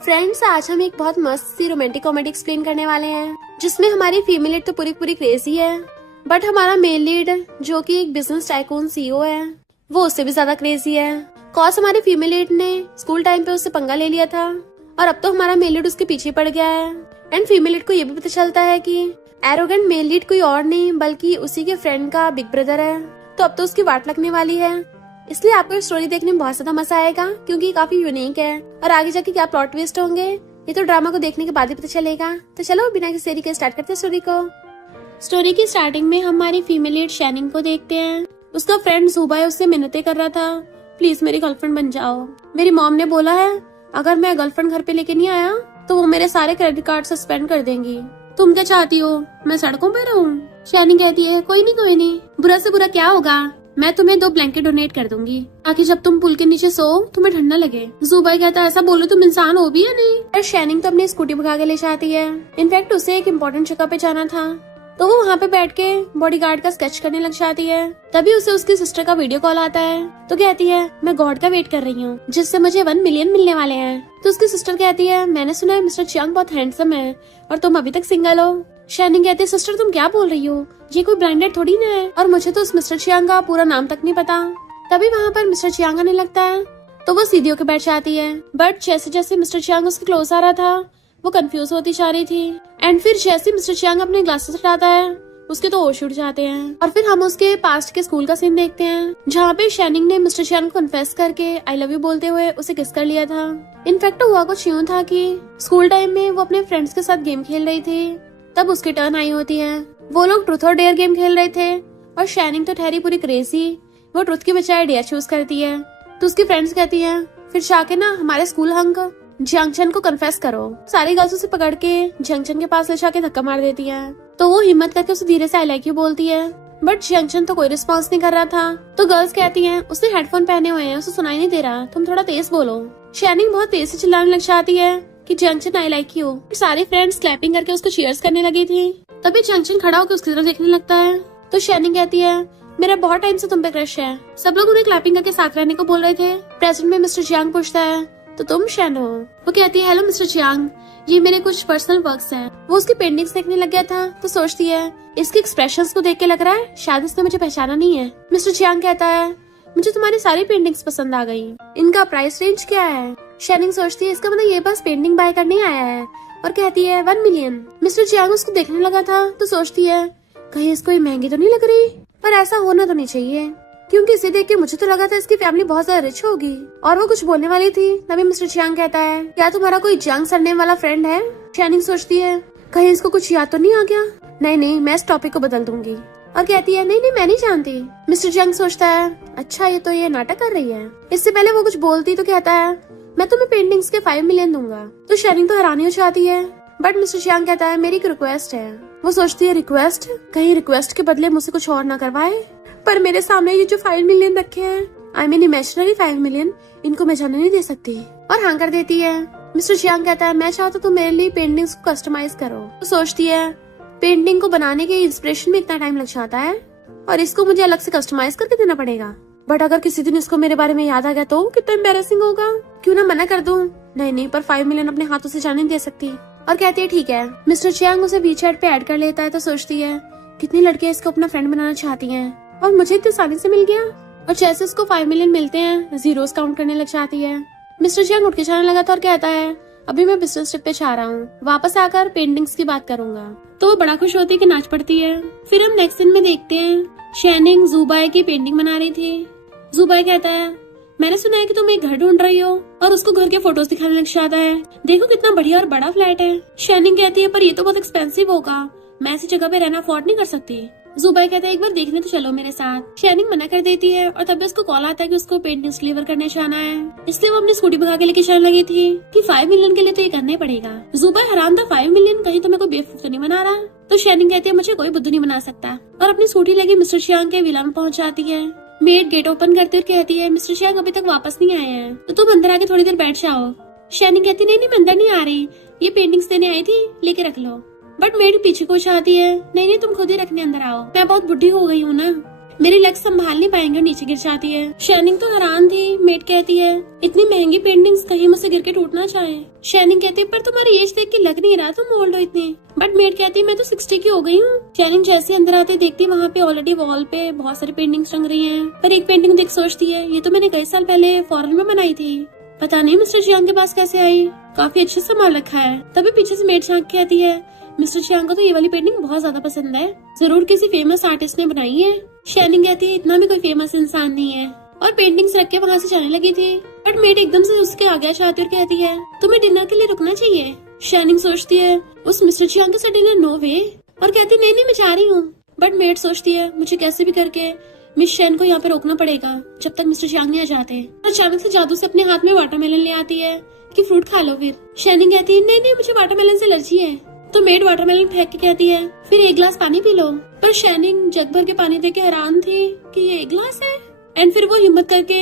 Friends, आज हम एक बहुत मस्त सी रोमांटिक कॉमेडी एक्सप्लेन करने वाले हैं, जिसमें हमारी फीमेल लीड तो पूरी पूरी क्रेजी है, बट हमारा मेल लीड जो कि एक बिजनेस टाइकून सीईओ है, वो उससे भी ज्यादा क्रेजी है। कॉज हमारी फीमेल लीड ने स्कूल टाइम पे उससे पंगा ले लिया था और अब तो हमारा मेल लीड उसके पीछे पड़ गया है। एंड फीमेल लीड को ये भी पता चलता है कि एरोगेंट मेल लीड कोई और नहीं बल्कि उसी के फ्रेंड का बिग ब्रदर है। तो अब तो उसकी वाट लगने वाली है, इसलिए आपको ये स्टोरी देखने में बहुत ज्यादा मजा आएगा क्योंकि काफी यूनिक है और आगे जाके क्या प्लॉट ट्विस्ट होंगे ये तो ड्रामा को देखने के बाद ही पता चलेगा। तो चलो बिना किसी देरी के स्टार्ट करते हैं स्टोरी को। स्टोरी की स्टार्टिंग में हमारी फीमेल लीड शैनिंग को देखते हैं। उसका फ्रेंड सुबह उससे मिन्नतें कर रहा था, प्लीज मेरी गर्लफ्रेंड बन जाओ। मेरी मॉम ने बोला है अगर मैं गर्लफ्रेंड घर पे लेके नहीं आया तो वो मेरे सारे क्रेडिट कार्ड सस्पेंड कर देंगी। तुम क्या चाहती हो, मैं सड़कों पे रहूं? शैनिंग कहती है कोई नहीं, बुरा से बुरा क्या होगा, मैं तुम्हें 2 ब्लैंकेट डोनेट कर दूंगी ताकि जब तुम पुल के नीचे सो तुम्हें ठंड न लगे। जुबाई कहता है ऐसा बोलो तुम इंसान हो भी या नहीं। और शैनिंग तो अपनी स्कूटी भगा के ले जाती है। इनफैक्ट उसे एक इम्पोर्टेंट जगह पे जाना था तो वो वहाँ पे बैठ के बॉडीगार्ड का स्केच करने लग जाती है। तभी उसे उसकी सिस्टर का वीडियो कॉल आता है तो कहती है मैं गॉड का वेट कर रही हूँ जिससे मुझे 1 मिलियन मिलने वाले हैं। तो उसकी सिस्टर कहती है मैंने सुना है मिस्टर चियांग बहुत हैंडसम है और तुम अभी तक सिंगल हो। शैनिंग कहती है सिस्टर तुम क्या बोल रही हो, ये कोई ब्रांडेड थोड़ी ना है और मुझे तो उस मिस्टर चियांग का पूरा नाम तक नहीं पता। तभी वहाँ पर मिस्टर चियांग आने लगता है तो वो सीधी होकर बैठ जाती है, बट जैसे जैसे मिस्टर चियांग उसके क्लोज आ रहा था वो कंफ्यूज होती जा रही थी। एंड फिर जैसे मिस्टर चियांग अपने ग्लासेस हटाता है उसके तो होश उड़ जाते हैं और फिर हम उसके पास्ट के स्कूल का सीन देखते हैं जहाँ पे शैनिंग ने मिस्टर चियांग को कन्फेस करके आई लव यू बोलते हुए उसे किस कर लिया था। इनफैक्ट हुआ कुछ यूँ था कि स्कूल टाइम में वो अपने फ्रेंड्स के साथ गेम खेल रही थी, तब उसकी टर्न आई होती है। वो लोग ट्रूथ और डेयर गेम खेल रहे थे और शैनिंग तो ठहरी पूरी क्रेजी, वो ट्रूथ की बजाय डेयर चूज करती है। तो उसकी फ्रेंड्स कहती हैं फिर जाके ना हमारे स्कूल हंक जंक्शन को कन्फेस करो। सारी गर्ल्स उसे पकड़ के जंक्शन के पास ले जाके धक्का मार देती है तो वो हिम्मत करके उसे धीरे से आई लाइक यू बोलती है, बट जंक्शन तो कोई रिस्पॉन्स नहीं कर रहा था। तो गर्ल्स कहती हैं उसने हेडफोन पहने हुए हैं, उसे सुनाई नहीं दे रहा, तुम थोड़ा तेज बोलो। शैनिंग बहुत तेज से चिल्लाने लग जाती है कि जंक्शन आई लाइक यू। सारी फ्रेंड्स क्लैपिंग करके उसको चीयर्स करने लगी थी। तभी जंक्शन खड़ा होकर उसकी तरफ देखने लगता है तो शैनिंग कहती है मेरा बहुत टाइम से तुम पे क्रश है। सब लोग उन्हें क्लैपिंग करके साथ रहने को बोल रहे थे। प्रेजेंट में मिस्टर चियांग पूछता है तो तुम शैन हो? वो कहती है हेलो मिस्टर चियांग, ये मेरे कुछ पर्सनल वर्क्स हैं। वो उसकी पेंटिंग्स देखने लग गया था तो सोचती है इसके एक्सप्रेशंस को देख के लग रहा है शायद इसने मुझे पहचाना नहीं है। मिस्टर चियांग कहता है मुझे तुम्हारी सारी पेंटिंग्स पसंद आ गई, इनका प्राइस रेंज क्या है? शैनिंग सोचती है इसका मतलब ये बस पेंटिंग बाय करने आया है और कहती है 1 मिलियन। मिस्टर चियांग उसको देखने लगा था तो सोचती है कहीं इसको ये महंगी तो नहीं लग रही, पर ऐसा होना तो नहीं चाहिए क्योंकि इसे देख के मुझे तो लगा था इसकी फैमिली बहुत ज्यादा रिच होगी। और वो कुछ बोलने वाली थी तभी मिस्टर चियांग कहता है क्या तुम्हारा कोई जंग सरनेम वाला फ्रेंड है? शैनिंग सोचती है कहीं इसको कुछ याद तो नहीं आ गया। नहीं मैं इस टॉपिक को बदल दूंगी और कहती है नहीं मैं नहीं जानती। मिस्टर चियांग सोचता है अच्छा ये तो ये नाटक कर रही है। इससे पहले वो कुछ बोलती तो कहता है मैं तुम्हें पेंटिंग्स के 5 मिलियन दूंगा। तो शैनिंग तो हैरानी हो जाती है, बट मिस्टर चियांग कहता है मेरी एक रिक्वेस्ट है। वो सोचती है रिक्वेस्ट, कहीं रिक्वेस्ट के बदले मुझसे कुछ और ना करवाए, पर मेरे सामने ये जो 5 मिलियन रखे हैं आई मीन इमेजिनरी 5 मिलियन, इनको मैं जाने नहीं दे सकती। और हाँ कर देती है। मिस्टर चियांग कहता है मैं चाहता तुम मेरे लिए पेंटिंग्स को कस्टमाइज करो। तो सोचती है पेंटिंग को बनाने के इंस्पिरेशन में इतना टाइम लग जाता है और इसको मुझे अलग से कस्टमाइज करके देना पड़ेगा, बट अगर किसी दिन इसको मेरे बारे में याद आ गया तो कितना एम्बैरेसिंग होगा, क्यों ना मना कर दूं। नहीं पर 5 मिलियन अपने हाथों से जाने नहीं दे सकती और कहती है ठीक है। मिस्टर चियांग उसे वीचैट पे ऐड कर लेता है तो सोचती है कितनी लड़कियां इसको अपना फ्रेंड बनाना चाहती हैं और मुझे इतनी आसानी से मिल गया। और जैसे उसको 5 मिलियन मिलते हैं जीरोस काउंट करने लग जाती है। मिस्टर चियांग उठ के जाने लगा था और कहता है अभी मैं बिजनेस ट्रिप पे जा रहा हूँ, वापस आकर पेंटिंग्स की बात करूंगा। तो वो बड़ा खुश होती है कि नाच पड़ती है। फिर हम नेक्स्ट दिन में देखते हैं शैनिंग जुबाई की पेंटिंग बना रही थी। जुबाई कहता है मैंने सुना है कि तुम एक घर ढूंढ रही हो और उसको घर के फोटोज दिखाने लग जाता है, देखो कितना बढ़िया और बड़ा फ्लैट है। शैनिंग कहती है पर ये तो बहुत एक्सपेंसिव होगा, मैं ऐसी जगह पे रहना अफोर्ड नहीं कर सकती। जुबाई कहता है एक बार देखने तो चलो मेरे साथ। शैनिंग मना कर देती है और तभी उसको कॉल आता है कि उसको पेंटिंग्स डिलीवर करने जाना है, इसलिए वो अपनी स्कूटी भगा के लेके चलने लगी थी कि 5 मिलियन के लिए तो ये करना ही पड़ेगा। जुबाई हैरान था 5 मिलियन, कहीं तो मैं कोई बेवकूफ तो नहीं बना रहा। तो शैनिंग कहती है मुझे कोई बुद्धू नहीं बना सकता और अपनी स्कूटी लेके मिस्टर चियांग के विला में पहुंच जाती है। मेड गेट ओपन करते हुए कहती है मिस्टर चियांग अभी तक वापस नहीं आए हैं तो तुम अंदर आके थोड़ी देर बैठ जाओ। शैनिंग कहती नहीं मैं अंदर नहीं आ रही, ये पेंटिंग्स देने आई थी, लेके रख लो। बट मेड पीछे को चाहती है नहीं तुम खुद ही रखने अंदर आओ, मैं बहुत बुढ़ी हो गई हूँ ना। मेरे लेग संभाल नहीं पाएंगे और नीचे गिर जाती है। शाइनिंग तो हैरान थी। मेड कहती है इतनी महंगी पेंटिंग्स कहीं मुझसे गिर के टूट ना जाए। शाइनिंग कहती है पर तुम्हारी एज देख के लग नहीं रहा तुम ओल्ड हो इतनी। बट मेड कहती है मैं तो 60 की हो गई हूँ। शाइनिंग जैसे अंदर आते देखती वहाँ पे ऑलरेडी वॉल पे बहुत सारी पेंटिंग्स टंग रही है। पर एक पेंटिंग देख सोचती है ये तो मैंने कई साल पहले फॉरेन में बनाई थी, पता नहीं मिस्टर जियांग के पास कैसे आई। काफी अच्छे से संभाल रखा है। तभी पीछे से मेड झांक के आती है मिस्टर जियांग को तो ये वाली पेंटिंग बहुत ज्यादा पसंद है, जरूर किसी फेमस आर्टिस्ट ने बनाई है। शाइनिंग कहती है इतना भी कोई फेमस इंसान नहीं है और पेंटिंग्स रख के वहाँ से जाने लगी थी। बट मेड एकदम से उसके आगे चाहती और कहती है तुम्हें डिनर के लिए रुकना चाहिए। शाइनिंग सोचती है उस मिस्टर जियांग के साथ डिनर नो वे और कहती नहीं नहीं मैं जा रही हूँ। बट मेड सोचती है मुझे कैसे भी करके मिस शेन को यहाँ पे रोकना पड़ेगा जब तक मिस्टर जियांग नहीं आ जाते। अचानक से जादू से अपने हाथ में वाटरमेलन ले आती है कि फ्रूट खा लो। फिर शाइनिंग कहती है नहीं नहीं मुझे वाटरमेलन से एलर्जी है। तो मेड वाटरमेलन फेंक के कहती है फिर एक गिलास पानी पी लो। पर शाइनिंग जग भर के पानी देख के हैरान थी कि ये एक गिलास है। एंड फिर वो हिम्मत करके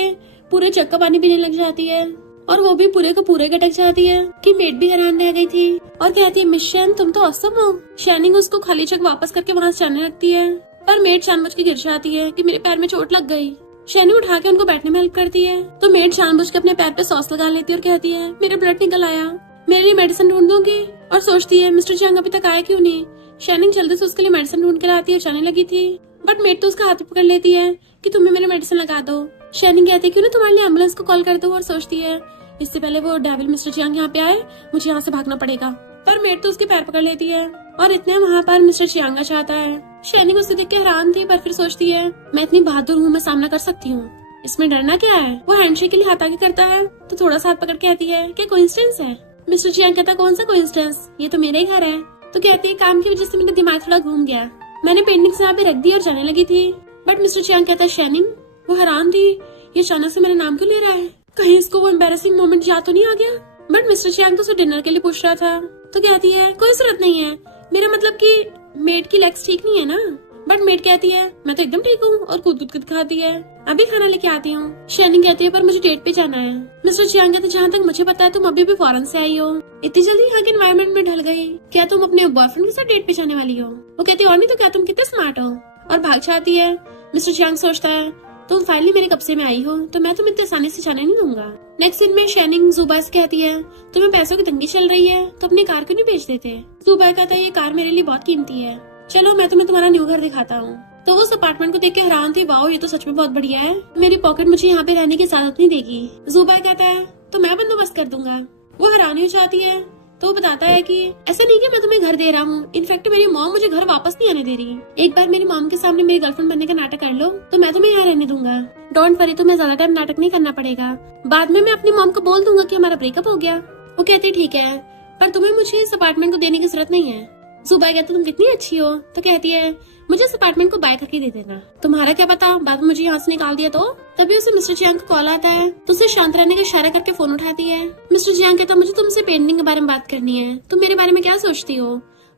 पूरे जग का पानी पीने लग जाती है और वो भी पूरे को पूरे गटक जाती है कि मेड भी हैरान रह गई थी और कहती है मिस शेन तुम तो औसम हो। शाइनिंग उसको खाली जग वापस करके वहाँ से जाने लगती है पर मेड जानबूझ के गिर जाती है कि मेरे पैर में चोट लग गई। शाइनिंग उठा के उनको बैठने में हेल्प करती है तो मेड जानबूझ के अपने पैर पे सॉस लगा लेती है और कहती है मेरे ब्लड निकल आया, मेरे लिए मेडिसिन ढूंढ दूंगी। और सोचती है मिस्टर जियांग अभी तक आया क्यों नहीं। शाइनिंग जल्दी से उसके लिए मेडिसिन ढूंढ कर आती है, जाने लगी थी। बट मेड तो उसका हाथ पकड़ लेती है कि तुम्हें मेरे मेडिसिन लगा दो। शाइनिंग कहती है क्यों ना तुम्हारे लिए एम्बुलेंस को कॉल कर दो। और सोचती है इससे पहले वो डेविल मिस्टर जियांग यहाँ पे आए मुझे यहाँ से भागना पड़ेगा। पर मेड तो उसके पैर पकड़ लेती है और इतने वहाँ पर मिस्टर जियांग आ जाता है। शाइनिंग उसे देख के हैरान थी पर फिर सोचती है मैं इतनी बहादुर हूँ, मैं सामना कर सकती हूँ, इसमें डरना क्या है। वो हैंडशेक के लिए हाथ आगे करता है तो थोड़ा सा हाथ पकड़ के कहती है क्या कोइंसिडेंस है। मिस्टर जियांग कहता कौन सा कोइंसिडेंस, ये तो मेरा ही घर है। तो कहती है काम की वजह से मेरा दिमाग थोड़ा घूम गया, मैंने पेंटिंग्स यहाँ पे रख दी और जाने लगी थी। बट मिस्टर जियांग कहता है शाइनिंग। वो हैरान थी ये अचानक से मेरा नाम क्यों ले रहा है, कहीं इसको वो एम्बैरेसिंग मोमेंट याद तो नहीं आ गया। बट मिस्टर जियांग तो उसे डिनर के लिए पूछ रहा था तो कहती है कोई जरूरत नहीं है, मेरा मतलब कि मेड की लेग्स ठीक नहीं है ना। बट मेड कहती है मैं तो एकदम ठीक हूँ और कूद कूद खाती है, अभी खाना लेके आती हूँ। शाइनिंग कहती है पर मुझे डेट पे जाना है। मिस्टर जियांग कहते जहाँ तक मुझे पता है तुम अभी भी फॉरेन से आई हो, इतनी जल्दी यहाँ के एनवायरनमेंट में ढल गई, क्या तुम अपने बॉयफ्रेंड के साथ डेट पे जाने वाली हो। वो कहती है और नहीं तो क्या तुम कितने स्मार्ट हो, और भाग जाती है। मिस्टर जियांग सोचता है तुम फाइनली मेरे कब्जे में आई हो तो मैं तुम्हें इतनी आसानी से जाने नहीं दूंगा। नेक्स्ट सीन में शाइनिंग जुबा से कहती है तुम्हें पैसों की तंगी चल रही है तो अपनी कार क्यों नहीं बेच देते। जुबा कहता है ये कार मेरे लिए बहुत कीमती है, चलो मैं तुम्हें तुम्हारा न्यू घर दिखाता हूँ। तो वो उस अपार्टमेंट को देख के हैरान थी, वाओ ये तो सच में बहुत बढ़िया है, मेरी पॉकेट मुझे यहाँ पे रहने की इजाजत नहीं देगी। जुबा कहता है तो मैं बंदोबस्त कर दूंगा। वो हैरानी हो जाती है तो वो बताता है कि ऐसा नहीं कि मैं तुम्हें घर दे रहा हूँ, इनफैक्ट मेरी मॉम मुझे घर वापस नहीं आने दे रही। एक बार मेरी मॉम के सामने मेरी गर्लफ्रेंड बनने का नाटक कर लो तो मैं तुम्हें यहाँ रहने दूंगा। डोंट वरी तुम्हें ज्यादा टाइम नाटक नहीं करना पड़ेगा, बाद में मैं अपनी मॉम को बोल दूंगा कि हमारा ब्रेकअप हो गया। वो कहती ठीक है पर तुम्हें मुझे इस अपार्टमेंट को देने की जरूरत नहीं है। जुबा कहती तुम कितनी अच्छी हो। तो कहती है मुझे इस अपार्टमेंट को बाय करके दे देना, तुम्हारा क्या पता बाद में मुझे यहाँ से निकाल दिया तो। तभी उसे मिस्टर जियांग को कॉल आता है तो उसे शांत रहने का इशारा करके फोन उठाती है। मिस्टर जियांग कहता मुझे तुमसे पेंटिंग के बारे में बात करनी है, तुम मेरे बारे में क्या सोचती हो।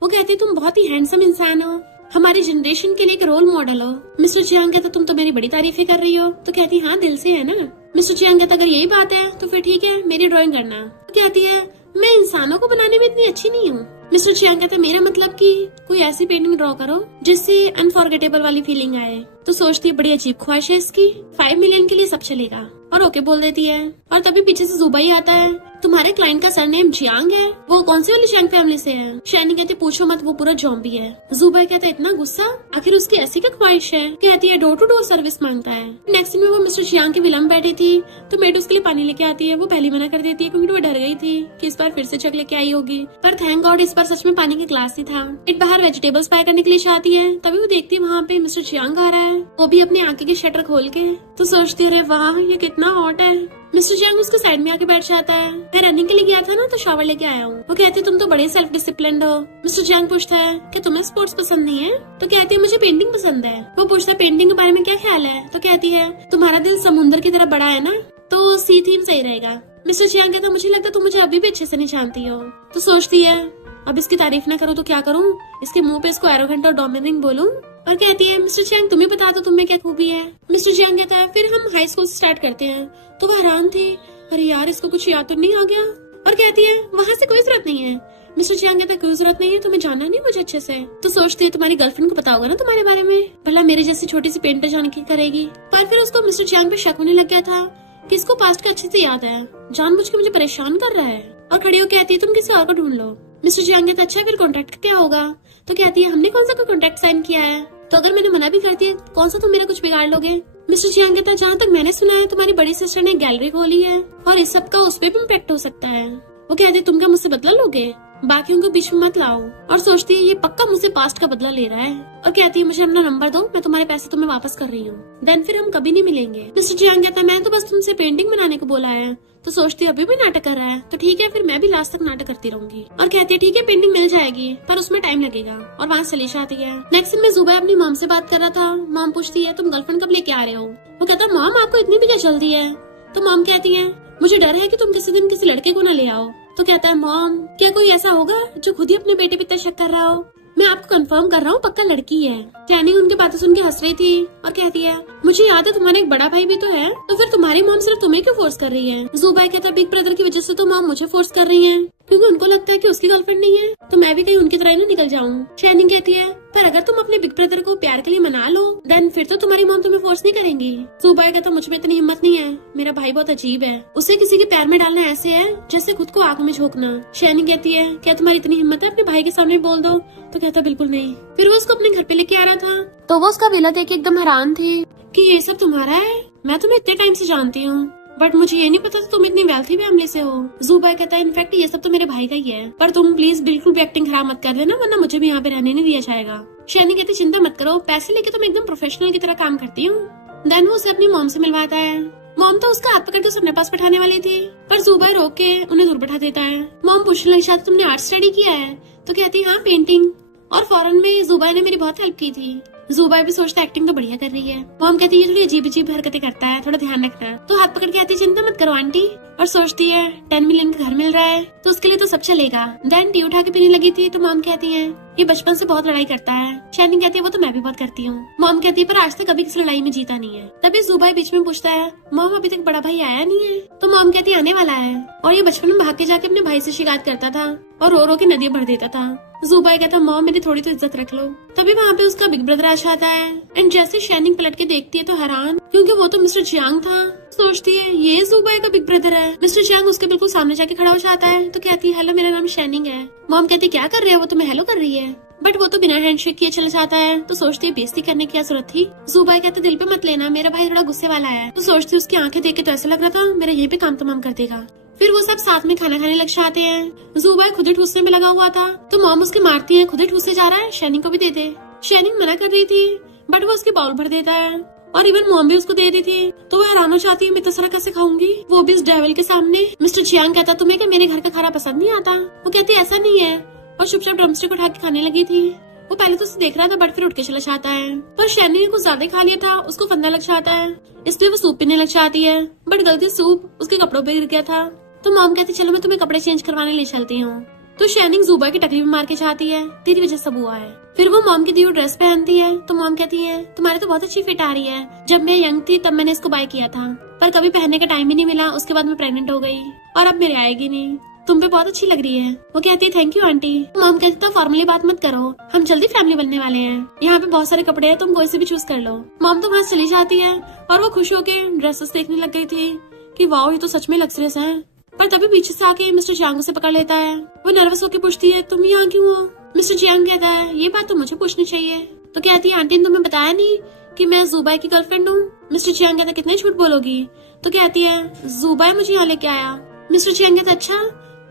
वो कहती तुम बहुत ही हैंडसम इंसान हो, हमारी जनरेशन के लिए एक रोल मॉडल हो। मिस्टर जियांग कहता तुम तो मेरी बड़ी तारीफें कर रही हो। तो कहती हाँ दिल से है ना। मिस्टर जियांग कहता अगर यही बात है तो फिर ठीक है मेरी ड्राइंग करना। तो कहती है मैं इंसानों को बनाने में इतनी अच्छी नहीं हूँ। मिस्टर जियांग कहते मेरा मतलब कि कोई ऐसी पेंटिंग ड्रॉ करो जिससे अनफॉरगेटेबल वाली फीलिंग आए। तो सोचती है बड़ी अजीब ख्वाहिश है इसकी, 5 मिलियन के लिए सब चलेगा और ओके बोल देती है। और तभी पीछे से जुबा ही आता है तुम्हारे क्लाइंट का सरनेम जियांग है, वो कौन सी वाली जियांग फैमिली से है। शाइनिंग कहती पूछो मत वो पूरा जॉम्बी है। जुबा कहता है इतना गुस्सा, आखिर उसकी ऐसी क्या ख्वाहिश है। कहती है डोर टू डोर सर्विस मांगता है। नेक्स्ट दिन में वो मिस्टर जियांग की विला में बैठी थी तो मेड उसके लिए पानी लेके आती है। वो पहले मना कर देती है क्योंकि वो डर गई थी कि इस बार फिर से जग लेके आई होगी, पर थैंक गॉड इस बार सच में पानी का ग्लास ही था। मेड बाहर वेजिटेबल्स बाय करने के लिए जाती है तभी वो देखती है वहाँ पे मिस्टर जियांग आ रहा है, वो भी अपनी आंखें की शटर खोल के। तो सोचती है वाह ये कितना हॉट है। मिस्टर जियांग उसके साइड में आके बैठ जाता है। मैं रनिंग के लिए गया था ना तो शावर लेके आया हूँ। वो कहती है तुम तो बड़े सेल्फ डिसिप्लिन्ड हो। मिस्टर जियांग पूछता है कि तुम्हें स्पोर्ट्स पसंद नहीं है। तो कहती है मुझे पेंटिंग पसंद है। वो पूछता है पेंटिंग के बारे में क्या ख्याल है। तो कहती है तुम्हारा दिल समुद्र की तरह बड़ा है ना तो सी थीम सही रहेगा। मिस्टर जियांग कहता मुझे लगता तुम मुझे अभी भी अच्छे से नहीं जानती हो। तो सोचती है अब इसकी तारीफ ना करूँ तो क्या करूँ, इसके मुंह पे इसको एरोगेंट और डोमिनेटिंग बोलूं। और कहती है मिस्टर जियांग तुम्हें बता दो तुम्हें क्या खूबी है। मिस्टर जियांग कहता है फिर हम हाई स्कूल से स्टार्ट करते हैं। तो वह हैरान थी, अरे यार इसको कुछ याद तो नहीं आ गया। और कहती है वहाँ से कोई जरूरत नहीं है, मिस्टर चियांग कहता कोई जरूरत नहीं है, तुम्हें जानना नहीं मुझे अच्छे से। तो सोचती है तुम्हारी गर्लफ्रेंड को पता होगा ना तुम्हारे बारे में, भला मेरे जैसी छोटी सी पेंटर जाने की करेगी। पर फिर उसको मिस्टर चियांग पे शक होने लग गया था कि इसको पास्ट का अच्छे से याद है, जानबूझ के मुझे परेशान कर रहा है। और खड़ी होकर कहती है तुम किसी और को ढूंढ लो। मिस्टर चियांग कहता अच्छा फिर कॉन्ट्रैक्ट क्या होगा? तो कहती है हमने कौन सा कॉन्ट्रैक्ट साइन किया है, तो अगर मैंने मना भी कर दिया कौन सा तुम मेरा कुछ बिगाड़ लोगे? मिस्टर चियांग कहता जहाँ तक मैंने सुना है तुम्हारी बड़ी सिस्टर ने गैलरी खोली है और इस सब का उस पे भी इम्पैक्ट हो सकता है। वो कहती है तुम क्या मुझसे बदला लोगे, बाकियों को बीच में मत लाओ। और सोचती है ये पक्का मुझसे पास्ट का बदला ले रहा है और कहती है मुझे अपना नंबर दो, मैं तुम्हारे पैसे तुम्हें वापस कर रही हूँ, देन फिर हम कभी नहीं मिलेंगे। मिस्टर चियांग कहता है मैं तो बस तुमसे पेंटिंग बनाने को बोला है। तो सोचती है अभी भी नाटक कर रहा है, तो ठीक है फिर मैं भी लास्ट तक नाटक करती रहूंगी। और कहती है ठीक है पेंटिंग मिल जाएगी पर उसमें टाइम लगेगा। और वहाँ चली जाती है। नेक्स्ट दिन में जुबैर अपनी मॉम से बात कर रहा था। मॉम पूछती है तुम गर्लफ्रेंड कब लेके आ रहे हो? वो कहता है मॉम आपको इतनी भी क्या जल्दी है? तो मॉम कहती है मुझे डर है कि तुम किसी दिन किसी लड़के को न ले आओ। तो कहता है मॉम क्या कोई ऐसा होगा जो खुद ही अपने बेटे पे इतना शक कर रहा हो? मैं आपको कंफर्म कर रहा हूँ पक्का लड़की है। चैनिंग उनकी बातें सुन के हंस रही थी और कहती है मुझे याद है तुम्हारा एक बड़ा भाई भी तो है, तो फिर तुम्हारी मॉम सिर्फ तुम्हें क्यों फोर्स कर रही है? जुबैर कहता है बिग ब्रदर की वजह से तो मॉम मुझे फोर्स कर रही है क्योंकि उनको लगता है कि उसकी गर्लफ्रेंड नहीं है तो मैं भी कहीं उनकी तरह ही ना निकल जाऊँ। चैनिंग कहती है पर अगर तुम अपने बिग ब्रदर को प्यार के लिए मना लो देन फिर तो तुम्हारी मॉम तुम्हें फोर्स नहीं करेंगी। जुबैर कहता मुझ में इतनी हिम्मत नहीं है, मेरा भाई बहुत अजीब है, उसे किसी के प्यार में डालना ऐसे है जैसे खुद को आग में झोंकना। चैनिंग कहती है क्या तुम्हारी इतनी हिम्मत है अपने भाई के सामने बोल दो? तो कहता बिल्कुल नहीं। फिर वो उसको अपने घर पे लेके आ रहा था तो वो उसका विला देख के एकदम हैरान थी कि ये सब तुम्हारा है, मैं तुम्हें इतने टाइम से जानती हूँ बट मुझे ये नहीं पता था तुम इतनी वेल्थी फैमिली से हो। जुबैर कहता है इनफैक्ट ये सब तो मेरे भाई का ही है, पर तुम प्लीज बिल्कुल भी एक्टिंग खराब मत कर देना वरना मुझे भी यहाँ पे रहने नहीं दिया जाएगा। शैनी कहती चिंता मत करो, पैसे लेके तो मैं एकदम प्रोफेशनल की तरह काम करती हूँ। देन वो उसे अपनी मॉम से मिलवाता है। मॉम तो उसका हाथ पकड़ के अपने पास बैठाने वाली थी पर जुबैर रोक के उन्हें दूर बैठा देता है। मॉम पूछने लगी शायद तुमने आर्ट स्टडी किया है? तो कहती हाँ पेंटिंग, और फॉरेन में जुबैर ने मेरी बहुत हेल्प की थी। जुबैर भी सोचता एक्टिंग तो बढ़िया कर रही है। मॉम कहती है ये थोड़ी अजीब अजीब हरकतें करता है, थोड़ा ध्यान रखना। तो हाथ पकड़ के आती चिंता मत करो आंटी, और सोचती है 10 मिलियन का घर मिल रहा है तो उसके लिए तो सब चलेगा। देन टी उठा के पीने लगी थी तो मॉम कहती है ये बचपन से बहुत लड़ाई करता है। शैनिंग कहती है वो तो मैं भी बहुत करती हूँ। मॉम कहती है पर आज तक कभी किसी लड़ाई में जीता नहीं है। तभी जुबैर बीच में पूछता है मॉम अभी तक बड़ा भाई आया नहीं है? तो मॉम कहती है आने वाला है, और ये बचपन में भाग के जाके अपने भाई से शिकायत करता था और रो रो के नदियां भर देता था। जुबैर कहता मॉम मेरी थोड़ी तो इज्जत रख लो। तभी वहाँ पे उसका बिग ब्रदर आ जाता है एंड जैसे शैनिंग पलट के देखती है तो हैरान क्योंकि वो तो मिस्टर चियांग था। सोचती है ये जुबैर का बिग ब्रदर है। मिस्टर चियांग उसके बिल्कुल सामने जाके खड़ा हो जाता है तो कहती है हेलो मेरा नाम शैनिंग है। मॉम कहती क्या कर रहे हो? वो तुम्हें हेलो कर रही है बट वो तो बिना हैंडशेक किए चला जाता है। तो सोचती है बेइज्जती करने की क्या जरूरत थी। जुबैर कहते दिल पे मत लेना, मेरा भाई थोड़ा गुस्से वाला है। तो सोचती उसकी आंखें देख के तो ऐसा लग रहा था मेरा यही पे काम तमाम कर देगा। फिर वो सब साथ में खाना खाने लग जाते हैं। जुबैर खुद ही ठूसने में लगा हुआ था तो मॉम उसके मारती है खुद ही ठूसे जा रहा है, शैनिंग को भी दे दे। शैनिंग मना कर रही थी बट वो उसकी बाउल भर देता है और इवन मॉम भी उसको दे दी थी। तो वो हैरान हो जाती है मैं इतना सारा कैसे खाऊंगी, वो भी इस डेविल के सामने। मिस्टर चियांग कहता तुम्हें क्या मेरे घर का खाना पसंद नहीं आता? वो कहती ऐसा नहीं है और चुपचाप ड्रमस्टिक उठा के खाने लगी थी। वो पहले तो उसे देख रहा था बट फिर उठ के चला जाता है। पर शैनी ने कुछ ज्यादा खा लिया था, उसको फंदा लग जाता है इसलिए वो सूप पीने लग जाती है बट गलती सूप उसके कपड़ों पे गिर गया था। तो मॉम कहती चलो मैं तुम्हें कपड़े चेंज करवाने ले चलती हूँ। तो शैनिंग जुबैर की टकली में मार के जाती है तेरी वजह सब हुआ है। फिर वो मॉम की दी हुई ड्रेस पहनती है तो मॉम कहती है तुम्हारे तो बहुत अच्छी फिट आ रही है, जब मैं यंग थी तब मैंने इसको बाय किया था पर कभी पहनने का टाइम ही नहीं मिला, उसके बाद मैं प्रेग्नेंट हो गई और अब मेरे आएगी नहीं, तुम पे बहुत अच्छी लग रही है। वो कहती है थैंक यू आंटी। मॉम कहती तो फॉर्मली बात मत करो, हम जल्दी फैमिली बनने वाले हैं, यहाँ पे बहुत सारे कपड़े हैं तुम कोई से भी चूज कर लो। मॉम तो वहाँ चली जाती है और वो खुश होके ड्रेसेस देखने लग गई थी कि वाओ ये तो सच में लग्जरियस है। पर तभी पीछे से आके मिस्टर चियांग उसे पकड़ लेता है। वो नर्वस होकर पूछती है तुम यहाँ क्यों हो? मिस्टर चियांग कहता है ये बात तो मुझे पूछनी चाहिए। तो कहती है आंटी ने तुम्हें बताया नहीं कि मैं जुबैर की गर्लफ्रेंड हूँ? मिस्टर चियांग कहता है कितने झूठ बोलोगी? तो कहती है जुबैर मुझे यहाँ लेके आया। मिस्टर चियांग कहता अच्छा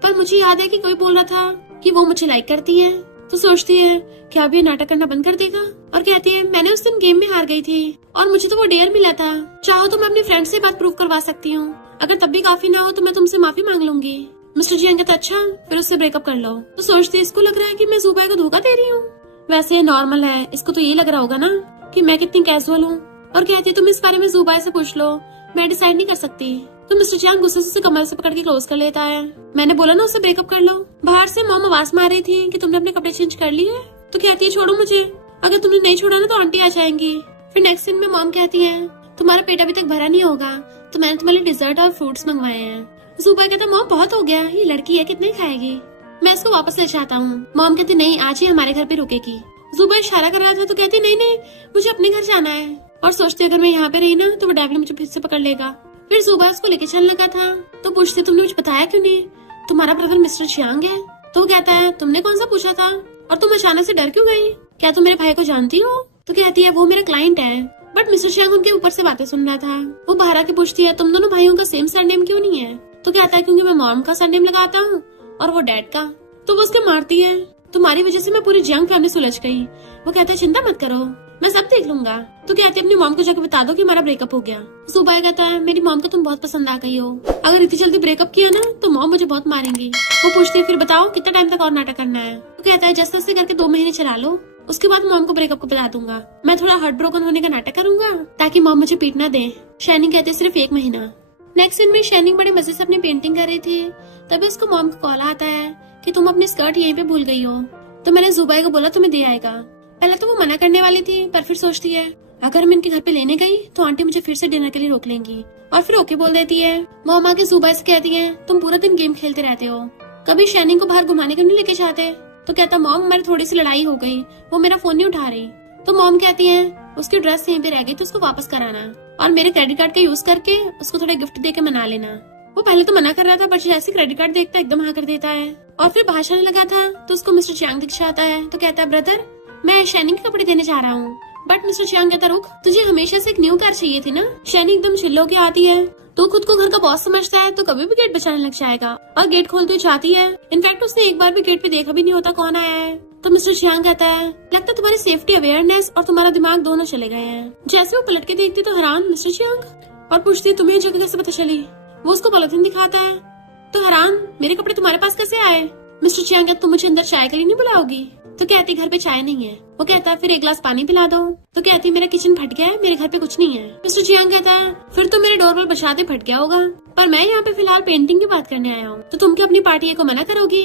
पर मुझे याद है कि कोई बोल रहा था कि वो मुझे लाइक करती है। तो सोचती है क्या अब ये नाटक करना बंद कर देगा और कहती है मैंने उस दिन गेम में हार गई थी और मुझे तो वो डेयर मिला था, चाहो तो मैं अपनी फ्रेंड से बात प्रूव करवा सकती हूँ, अगर तब भी काफी ना हो तो मैं तुमसे माफी मांग लूंगी। मिस्टर चियांग कहता अच्छा फिर उससे ब्रेकअप कर लो। तो सोचती है इसको लग रहा है कि मैं जुबैर को धोखा दे रही हूँ, वैसे नॉर्मल है, इसको तो ये लग रहा होगा ना कि मैं कितनी कैजुअल हूँ। और कहती है तुम इस बारे में जुबैर से पूछ लो, मैं डिसाइड नहीं कर सकती। तो मिस्टर चियांग गुस्से से कमर से पकड़ के क्लोज कर लेता है। मैंने बोला ना उससे ब्रेकअप कर लो। बाहर से मॉम आवाज मार रही थी कि तुमने अपने कपड़े चेंज कर लिए। तो कहती है छोड़ो मुझे, अगर तुमने नहीं छोड़ा ना तो आंटी आ जाएंगी। फिर नेक्स्ट सीन में मॉम कहती है तुम्हारा पेट अभी तक भरा नहीं होगा तो मैंने तुम्हारे डिजर्ट और फ्रूट्स मंगवाए हैं। जुबैर कहता मॉम बहुत हो गया, ये लड़की है कितने खाएगी। मैं इसको वापस ले जाता हूँ। मॉम कहती नहीं, आज ही हमारे घर पे रुकेगी। जुबा इशारा कर रहा था तो कहती नहीं नहीं, मुझे अपने घर जाना है। और सोचती अगर मैं यहाँ पे रही ना तो वो डेविल मुझे फिर से पकड़ लेगा। फिर जुबा उसको लेके चलने लगा था तो पूछती तुमने मुझे बताया क्यों नहीं, तुम्हारा ब्रदर मिस्टर चियांग है। तो वो कहता है तुमने कौन सा पूछा था और तुम अचानक से डर क्यों गई, क्या तुम मेरे भाई को जानती हो। तो कहती है वो मेरा क्लाइंट है। बट मिस्टर चियांग उनके ऊपर से बातें सुन रहा था। वो बाहर आके पूछती है तुम दोनों भाइयों का सेम सरनेम क्यों नहीं है। तो कहता है क्योंकि मैं मॉम का सरनेम लगाता हूँ और वो डैड का। तो वो उसके मारती है, तुम्हारी वजह से मैं पूरी जियांग फैमिली सुलझ गई। वो कहता है चिंता मत करो, मैं सब देख लूंगा। तो कहती है अपनी मॉम को जाकर बता दो कि हमारा ब्रेकअप हो गया। सुबह कहता है मेरी मॉम को तुम बहुत पसंद आ गई हो, अगर इतनी जल्दी ब्रेकअप किया ना तो मॉम मुझे बहुत मारेंगी। वो पूछती है फिर बताओ कितना टाइम तक और नाटक करना है। तो कहता है जैसे तैसे करके 2 महीने चला लो, उसके बाद मॉम को ब्रेकअप को बता दूंगा। मैं थोड़ा हार्ट ब्रोकन होने का नाटक करूंगा ताकि मॉम मुझे पीट ना दे। शाइनिंग कहते सिर्फ 1 महीना। नेक्स्ट सीन में शाइनिंग बड़े मजे से अपनी पेंटिंग कर रही थी, तभी उसको मॉम का कॉल आता है कि तुम अपनी स्कर्ट यहीं पे भूल गई हो। तो मैंने जुबाई को बोला तुम्हें दे आएगा। पहले तो वो मना करने वाली थी पर फिर सोचती है अगर मैं इनके घर पे लेने गई तो आंटी मुझे फिर से डिनर के लिए रोक लेंगी और फिर ओके बोल देती है। मॉम आके जुबाई से कहती है तुम पूरा दिन गेम खेलते रहते हो, कभी शाइनिंग को बाहर घुमाने क्यों नहीं लेके जाते। तो कहता मॉम हमारी थोड़ी सी लड़ाई हो गई, वो मेरा फोन नहीं उठा रही। तो मॉम कहती है उसकी ड्रेस यहीं पे रह गई तो उसको वापस कराना और मेरे क्रेडिट कार्ड का यूज करके उसको थोड़ा गिफ्ट दे के मना लेना। वो पहले तो मना कर रहा था पर जैसे क्रेडिट कार्ड देखता है एकदम हाँ कर देता है और फिर भाषण लगा था तो उसको मिस्टर चियांग दिख जाता है। तो कहता है ब्रदर मैं शाइनिंग के कपड़े देने जा रहा हूँ। बट मिस्टर चियांग कहता रुक, तुझे हमेशा से एक न्यू कार चाहिए थी ना। शाइनिंग एकदम चिल्लो के आती है, तो खुद को घर का बॉस समझता है तो कभी भी गेट बचाने लग जाएगा और गेट खोलते हुए जाती है। इनफैक्ट उसने एक बार भी गेट पे देखा भी नहीं होता कौन आया है। तो मिस्टर चियांग कहता है लगता है तुम्हारी सेफ्टी अवेयरनेस और तुम्हारा दिमाग दोनों चले गए हैं। जैसे वो पलट के देखती तो हैरान मिस्टर चियांग और पूछती तुम्हें जगह कैसे पता चली। वो उसको पॉलिथीन दिखाता है तो हैरान मेरे कपड़े तुम्हारे पास कैसे आए। मिस्टर चियांग तुम मुझे अंदर चाय के लिए नहीं बुलाओगी। तो कहती घर पे चाय नहीं है। वो कहता है फिर 1 गिलास पानी पिला दो। तो कहती मेरा किचन फट गया है, मेरे घर पे कुछ नहीं है। मिस्टर चियांग कहता है फिर तो मेरे डोरबेल बचाते फट गया होगा, पर मैं यहाँ पे फिलहाल पेंटिंग की बात करने आया हूँ। तो तुम क्या अपनी पार्टी को मना करोगी।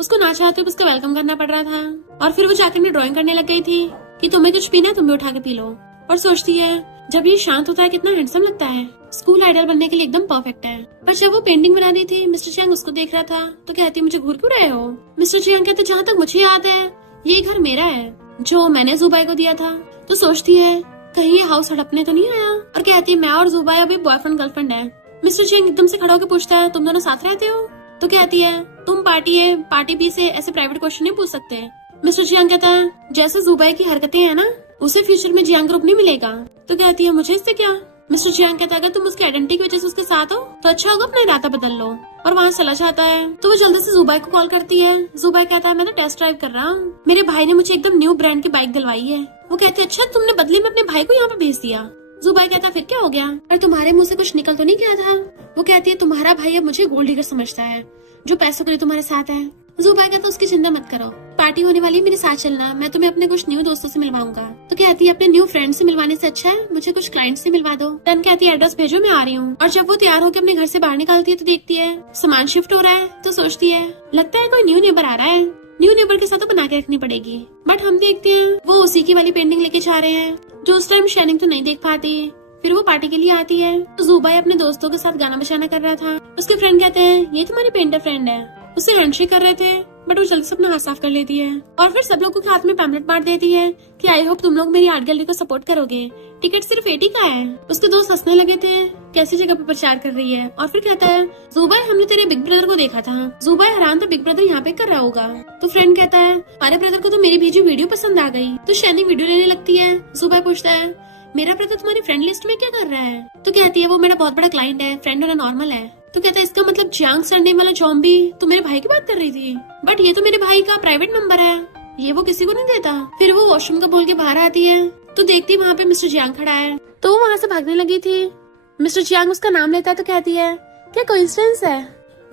उसको ना चाहते हुए उसका वेलकम करना पड़ रहा था और फिर वो जाकर ड्राइंग करने लग गई थी कि तुम्हें कुछ पीना है तुम भी उठा के पी लो। और सोचती है जब ये शांत होता है कितना हैंडसम लगता है, स्कूल आइडल बनने के लिए एकदम परफेक्ट है। पर जब वो पेंटिंग बना रही थी मिस्टर चियांग उसको देख रहा था तो कहती मुझे घूर क्यों रहे हो। मिस्टर चियांग कहते जहाँ तक मुझे याद है ये घर मेरा है जो मैंने जुबाई को दिया था। तो सोचती है कहीं ये हाउस हड़पने तो नहीं आया और कहती है मैं और जुबाई अभी बॉयफ्रेंड गर्लफ्रेंड है। मिस्टर चियांग एकदम से खड़ा होकर पूछता है तुम दोनों साथ रहते हो। तो कहती है तुम पार्टी बी से ऐसे प्राइवेट क्वेश्चन नहीं पूछ सकते। मिस्टर चियांग कहता है जैसे जुबाई की हरकतें है ना उसे फ्यूचर में जियांग ग्रुप नहीं मिलेगा। तो कहती है मुझे इससे क्या। मिस्टर चियांग कहता है अगर तुम उसकी आइडेंटिटी की वजह से उसके साथ हो तो अच्छा होगा अपना इरादा बदल लो। और वहाँ चला जाता है तो वो जल्दी से जुबाई को कॉल करती है। जुबाई कहता है मैं तो टेस्ट ड्राइव कर रहा हूँ, मेरे भाई ने मुझे एकदम न्यू ब्रांड की बाइक दिलवाई है। वो कहते अच्छा तुमने बदले में अपने भाई को यहाँ पे भेज दिया। जुबाई कहता फिर क्या हो गया, और तुम्हारे मुँह से कुछ निकल तो नहीं गया था। वो कहती है तुम्हारा भाई अब मुझे गोल्ड डिगर समझता है जो पैसों के लिए तुम्हारे साथ है। जुबाई कहता उसकी चिंता मत करो, पार्टी होने वाली मेरे साथ चलना, मैं तुम्हें अपने कुछ न्यू दोस्तों से मिलवाऊंगा। तो कहती है अपने न्यू फ्रेंड से मिलवाने से अच्छा है मुझे कुछ क्लाइंट से मिलवा दो। तन कहती है एड्रेस भेजो मैं आ रही हूँ। और जब वो तैयार होकर अपने घर से बाहर निकलती है तो देखती है सामान शिफ्ट हो रहा है। तो सोचती है लगता है कोई न्यू नेबर आ रहा है, न्यू नेबर के साथ तो बना के रखनी पड़ेगी। बट हम देखते हैं वो उसी की वाली पेंटिंग लेके जा रहे हैं जो उस टाइम शाइनिंग तो नहीं देख पाती। फिर वो पार्टी के लिए आती है तो जुबाई अपने दोस्तों के साथ गाना बजाना कर रहा था। उसके फ्रेंड कहते हैं ये तुम्हारी पेंटर फ्रेंड है। उससे हैंडशेक कर रहे थे बट वो जल्दी से अपना हाथ साफ कर लेती है और फिर सब लोगों के हाथ में पैम्पलेट बांट देती है कि आई होप तुम लोग मेरी आर्ट गैलरी को सपोर्ट करोगे, टिकट सिर्फ 80 का है। उसके दोस्त हंसने लगे थे कैसी जगह पे प्रचार कर रही है। और फिर कहता है जुबाई हमने तेरे बिग ब्रदर को देखा था। जुबाई हैरान था बिग ब्रदर यहाँ पे कर रहा होगा। तो फ्रेंड कहता है हमारे ब्रदर को तो मेरी भेजी वीडियो पसंद आ गई। तो शाइनिंग वीडियो लेने लगती है। जुबाई पूछता है मेरा ब्रदर तुम्हारी फ्रेंड लिस्ट में क्या कर रहा है। तो कहती है वो मेरा बहुत बड़ा क्लाइंट है, फ्रेंड होना नॉर्मल है। तो कहता है इसका मतलब जियांग सरनेम वाला जॉम्बी तो मेरे भाई की बात कर रही थी, बट ये तो मेरे भाई का प्राइवेट नंबर है, ये वो किसी को नहीं देता। फिर वो वॉशरूम का बोल के बाहर आती है तो देखती है वहाँ पे मिस्टर जियांग खड़ा है। तो वो वहाँ से भागने लगी थी। मिस्टर जियांग उसका नाम लेता है तो कहती है क्या कोइंसिडेंस है।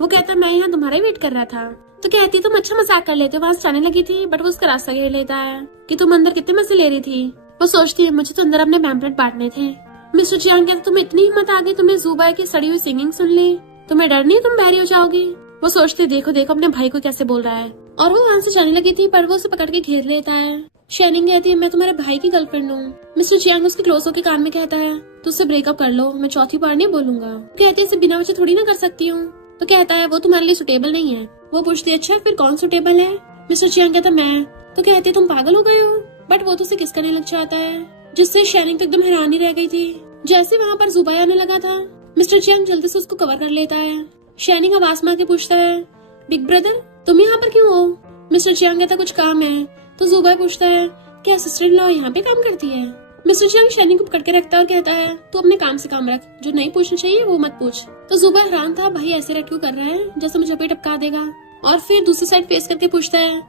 वो कहता है मैं यहाँ तुम्हारा ही वेट कर रहा था। तो कहती तुम अच्छा मजाक कर लेते हो, वहाँ से जाने लगी थी बट वो उसका रास्ता घेर लेता है कि तुम अंदर कितने मजे ले रही थी। वो सोचती है मुझे तो अंदर अपने पैम्पलेट बांटने थे। मिस्टर जियांग कहते तुम्हें इतनी हिम्मत आ गई, तुमने जुबाई की सड़ी हुई सिंगिंग सुन ली, तुम्हें डर नहीं तुम बहरी हो जाओगी। वो सोचती देखो देखो अपने भाई को कैसे बोल रहा है। और वो वहाँ से जाने लगी थी पर वो उसे पकड़ के घेर लेता है। शाइनिंग कहती है मैं तुम्हारे भाई की गर्लफ्रेंड हूँ। मिस्टर जियांग उसके क्लोज होकर कान में कहता है तो उससे ब्रेकअप कर लो, मैं चौथी बार नहीं बोलूंगा। कहती है इसे बिना वजह थोड़ी ना कर सकती हूँ। तो कहता है वो तुम्हारे लिए सुटेबल नहीं है। वो पूछती है अच्छा फिर कौन सुटेबल है? मिस्टर चियांग कहता मैं। तो कहते तुम पागल हो गए हो? बट वो तो उसे किस करने लग जाता है, जिससे शाइनिंग तो एकदम हैरान ही रह गई थी। जैसे वहाँ पर जुबाई आने लगा था, मिस्टर चियांग जल्दी से उसको कवर कर लेता है। शाइनिंग आवाज मार के पूछता है बिग ब्रदर तुम यहाँ पर क्यों हो? मिस्टर चियांग कहता कुछ काम है। तो जुबाई पूछता है क्या असिस्टेंट लॉ यहाँ पे काम करती है? मिस्टर चियांग शाइनिंग को पकड़ के रखता है और कहता है तू अपने काम से काम रख, जो नहीं पूछना चाहिए वो मत पूछ। तो जुबाई हैरान था, भाई ऐसे रेड क्यों कर रहा है जैसे मुझे पे टपका देगा। और फिर दूसरी साइड फेस करके पूछता है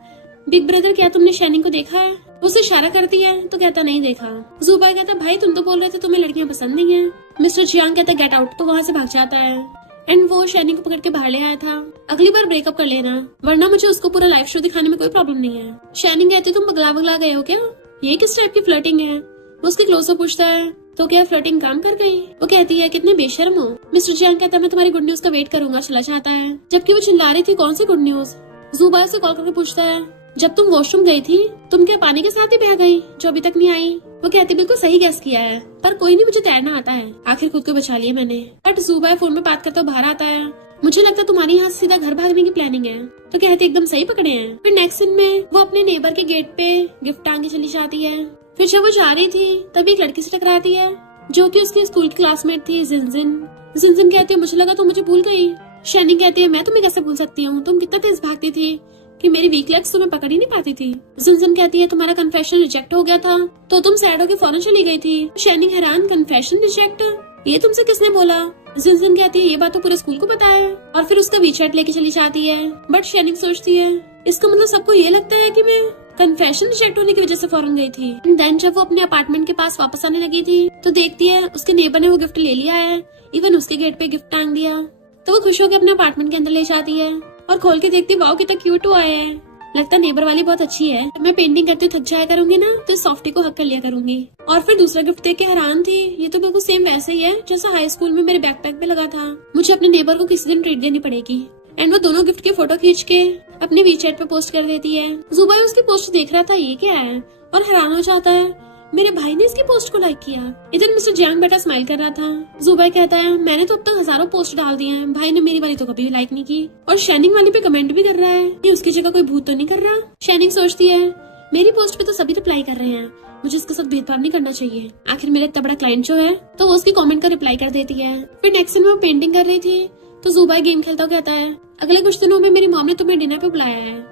बिग ब्रदर क्या तुमने शाइनिंग को देखा है? उसे इशारा करती है तो कहता नहीं देखा। जुबाई कहता भाई तुम तो बोल रहे थे तुम्हें लड़कियां पसंद नहीं है। मिस्टर चियांग कहता गेट आउट, तो वहाँ से भाग जाता है। एंड वो शाइनिंग को पकड़ के बाहर ले आया था, अगली बार ब्रेकअप कर लेना वरना मुझे उसको पूरा लाइव शो दिखाने में कोई प्रॉब्लम नहीं है। शाइनिंग कहती तुम पगला गए हो क्या? ये किस टाइप की फ्लर्टिंग है? वो उसके क्लोजअप पूछता है तो क्या फ्लर्टिंग काम कर गई? वो कहती है कितने बेशर्म हो। मिस्टर चियांग कहता है मैं तुम्हारी गुड न्यूज का वेट करूंगा, चला जाता है। जबकि वो चिल्ला रही थी कौन सी गुड न्यूज। जुबाई से कॉल करके पूछता है जब तुम वॉशरूम गई थी तुम क्या पानी के साथ ही बह गई जो अभी तक नहीं आई? वो कहती बिल्कुल सही गैस किया है, पर कोई नहीं मुझे तैरना आता है, आखिर खुद को बचा लिया मैंने। बट जुबाई फोन में बात करता बाहर आता है, मुझे लगता है तुम्हारी यहाँ सीधा घर भागने की प्लानिंग है। तो कहती एकदम सही पकड़े हैं। फिर नेक्स्ट सीन में वो अपने नेबर के गेट पे गिफ्ट टांग के चली जाती है। फिर जब वो जा रही थी तभी एक लड़की से टकराती है जो कि उसकी स्कूल की क्लासमेट थी जिनजिन। जिनजिन कहती है मुझे लगा तुम मुझे भूल गई। शाइनिंग कहती है मैं तुम्हें कैसे भूल सकती हूँ, तुम कितना तेज भागती थी कि मेरी वीक लेग्स तुम्हें पकड़ ही नहीं पाती थी। जिनजिन कहती है तुम्हारा कन्फेशन रिजेक्ट हो गया था तो तुम सैड होकर फौरन चली गई थी। शाइनिंग हैरान कन्फेशन रिजेक्ट, ये तुमसे किसने बोला? जिनजिन कहती है ये बात तो पूरे स्कूल को पता है। और फिर उसका वीचैट लेके चली जाती है। बट शाइनिंग सोचती है इसका मतलब सबको ये लगता है कि मैं कन्फेशन रिजेक्ट होने की वजह से फौरन गई थी। देन जब वो अपने अपार्टमेंट के पास वापस आने लगी थी तो देखती है उसके नेबर ने वो गिफ्ट ले लिया है, इवन उसके गेट पे गिफ्ट टांग दिया। तो वो खुश होकर अपने अपार्टमेंट के अंदर ले जाती है और खोल के देखती वाओ कितना क्यूट हुआ है, लगता नेबर वाली बहुत अच्छी है। मैं पेंटिंग करते थक जाया करूंगी ना तो इस सॉफ्टी को हक कर लिया करूंगी। और फिर दूसरा गिफ्ट देख के हैरान थी, ये तो बिल्कुल सेम वैसे ही है जैसा हाई स्कूल में मेरे बैकपैक में लगा था। मुझे अपने नेबर को किसी दिन ट्रीट देनी पड़ेगी। एंड वो दोनों गिफ्ट की फोटो खींच के अपने वीचैट पे पोस्ट कर देती है। जुबाई उसकी पोस्ट देख रहा था ये क्या है और हैरान हो जाता है मेरे भाई ने इसकी पोस्ट को लाइक किया। इधर मिस्टर जियांग बेटा स्माइल कर रहा था। जुबाई कहता है मैंने तो अब तक हजारों पोस्ट डाल दिए हैं, भाई ने मेरी वाली तो कभी भी लाइक नहीं की और शाइनिंग वाली पे कमेंट भी कर रहा है, ये उसकी जगह कोई भूत तो नहीं कर रहा। शाइनिंग सोचती है मेरी पोस्ट पे तो सभी रिप्लाई कर रहे हैं, मुझे इसके साथ भेदभाव नहीं करना चाहिए, आखिर मेरा इतना बड़ा क्लाइंट जो है। तो वो उसकी कमेंट का रिप्लाई कर देती है। फिर नेक्स्ट दिन वो पेंटिंग कर रही थी तो जुबाई गेम खेलता हुआ कहता है अगले कुछ दिनों में मेरी मॉम ने तुम्हें डिनर पे बुलाया है।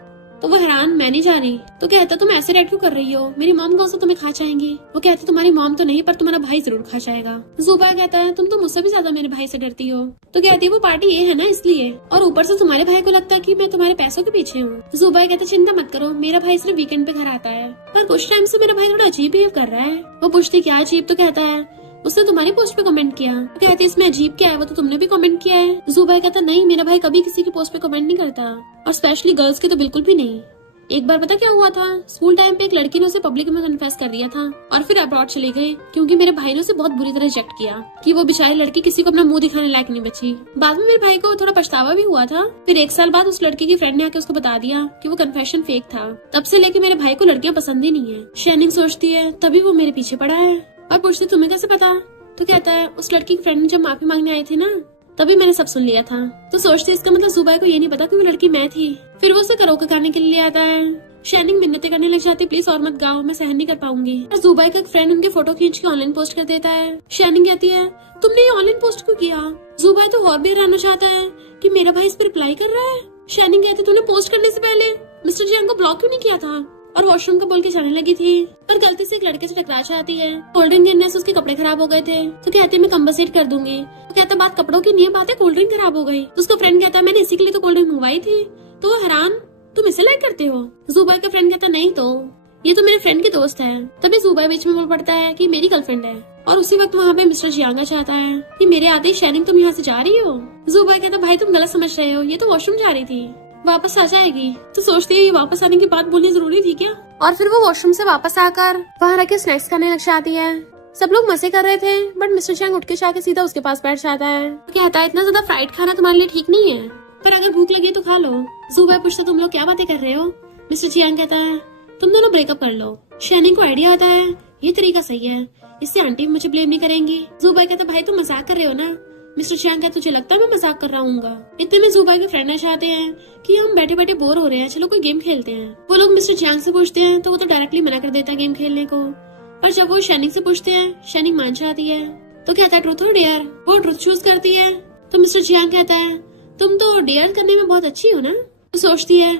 तो वो हैरान मैं नहीं जा रही। तो कहता तुम ऐसे रेड क्यों कर रही हो, मेरी मॉम कौन सा तुम्हें खा जाएंगी? वो कहती तुम्हारी मॉम तो नहीं पर तुम्हारा भाई जरूर खा जाएगा। जुबाई कहता है तुम तो मुझसे भी ज्यादा मेरे भाई से डरती हो। तो कहती है वो पार्टी ये है ना इसलिए, और ऊपर से तुम्हारे भाई को लगता है कि मैं तुम्हारे पैसों के पीछे हूँ। जुबाई कहते चिंता मत करो, मेरा भाई सिर्फ वीकेंड पे घर आता है, पर कुछ टाइम से मेरा भाई थोड़ा अजीब बिहेव कर रहा है। वो पूछती क्या अजीब? तो कहता है उसने तुम्हारी पोस्ट पे कमेंट किया। तो कहती है इसमें अजीब क्या है, वो तो तुमने भी कमेंट किया है। जुबाई कहता नहीं मेरा भाई कभी किसी की पोस्ट पे कमेंट नहीं करता, और स्पेशली गर्ल्स की तो बिल्कुल भी नहीं। एक बार पता क्या हुआ था, स्कूल टाइम पे एक लड़की ने उसे पब्लिक में कन्फेस कर दिया था और फिर अब्रॉड चली गई क्योंकि मेरे भाई ने उसे बहुत बुरी तरह रिजेक्ट किया कि वो बेचारी लड़की किसी को अपना मुंह दिखाने लायक नहीं बची। बाद में मेरे भाई को थोड़ा पछतावा भी हुआ था। फिर 1 साल बाद उस लड़की की फ्रेंड ने आके उसको बता दिया कि वो कन्फेशन फेक था। तब से लेके मेरे भाई को लड़कियां पसंद ही नहीं है। शाइनिंग सोचती है तभी वो मेरे पीछे पड़ा है और पूछती तुम्हें कैसे पता? तो कहता है उस लड़की की फ्रेंड ने जब माफी मांगने आई थी ना तभी मैंने सब सुन लिया था। तो सोचती इसका मतलब जुबाई को ये नहीं पता कि वो लड़की मैं थी। फिर वो उसे करोके गाने के लिए आता है। शाइनिंग मिन्नतें करने लग जाती प्लीज और मत गाओ, मैं सहन नहीं कर पाऊंगी। जुबाई का फ्रेंड उनके फोटो खींच के ऑनलाइन पोस्ट कर देता है। शाइनिंग कहती है तुमने ये ऑनलाइन पोस्ट क्यों किया? जुबाई तो और भी हैरान हो जाता है कि मेरा भाई इस पर रिप्लाई कर रहा है। शाइनिंग कहती तूने पोस्ट करने से पहले मिस्टर जियांग को ब्लॉक क्यों नहीं किया था? और वॉशरूम का बोल के जाने लगी थी पर गलती से एक लड़के से टकरा जाती है। कोल्ड ड्रिंक गिरने से उसके कपड़े खराब हो गए थे। तो कहती मैं कंपनसेट कर दूंगी। तो कहता बात कपड़ों की नहीं है, बात है कोल्ड ड्रिंक खराब हो गई। तो उसका फ्रेंड कहता मैंने इसी के लिए तो कोल्ड ड्रिंक मंगवाई थी। तो वो हैरान तुम इसे लाइक करते हो? जुबाई का फ्रेंड कहता नहीं तो ये तो मेरे फ्रेंड के दोस्त है। तभी जुबाई बीच में बोल पड़ता है कि मेरी गर्लफ्रेंड है। और उसी वक्त वहाँ पे मिस्टर जियांग आ जाता है कि मेरे आते ही शाइनिंग तुम यहाँ से जा रही हो। जुबाई कहता भाई तुम गलत समझ रहे हो, ये तो वॉशरूम जा रही थी, वापस आ जाएगी। तो सोचती है ये वापस आने की बात बोलनी जरूरी थी क्या? और फिर वो वॉशरूम से वापस आकर वहाँ रखे स्नैक्स खाने लग जाती है। सब लोग मजे कर रहे थे बट मिस्टर जियांग उठ के जाके सीधा उसके पास बैठ जाता है। कहता है इतना ज्यादा फ्राइड खाना तुम्हारे लिए ठीक नहीं है, पर अगर भूख लगी तो खा लो। जुबाई पूछता तुम लोग क्या बातें कर रहे हो? मिस्टर जियांग कहता है तुम दोनों ब्रेकअप कर लो। शाइनिंग को आइडिया आता है ये तरीका सही है, इससे आंटी मुझे ब्लेम नहीं करेंगी। जुबाई कहता भाई तुम मजाक कर रहे हो ना? मिस्टर चियांग कहता तुझे लगता है मैं मजाक कर रहा हूँ? इतने में जुबाई के फ्रेंड चाहते हैं कि हम बैठे बैठे बोर हो रहे हैं, चलो कोई गेम खेलते हैं। वो लोग मिस्टर चियांग से पूछते हैं तो वो तो डायरेक्टली मना कर देता है गेम खेलने को, पर जब वो शैनिंग से पूछते हैं शैनिंग मान जाती है। तो कहता है ट्रूथ और डेयर, वो ट्रूथ चूज करती है। तो मिस्टर चियांग कहता है तुम तो डेयर करने में बहुत अच्छी हो ना। तो सोचती है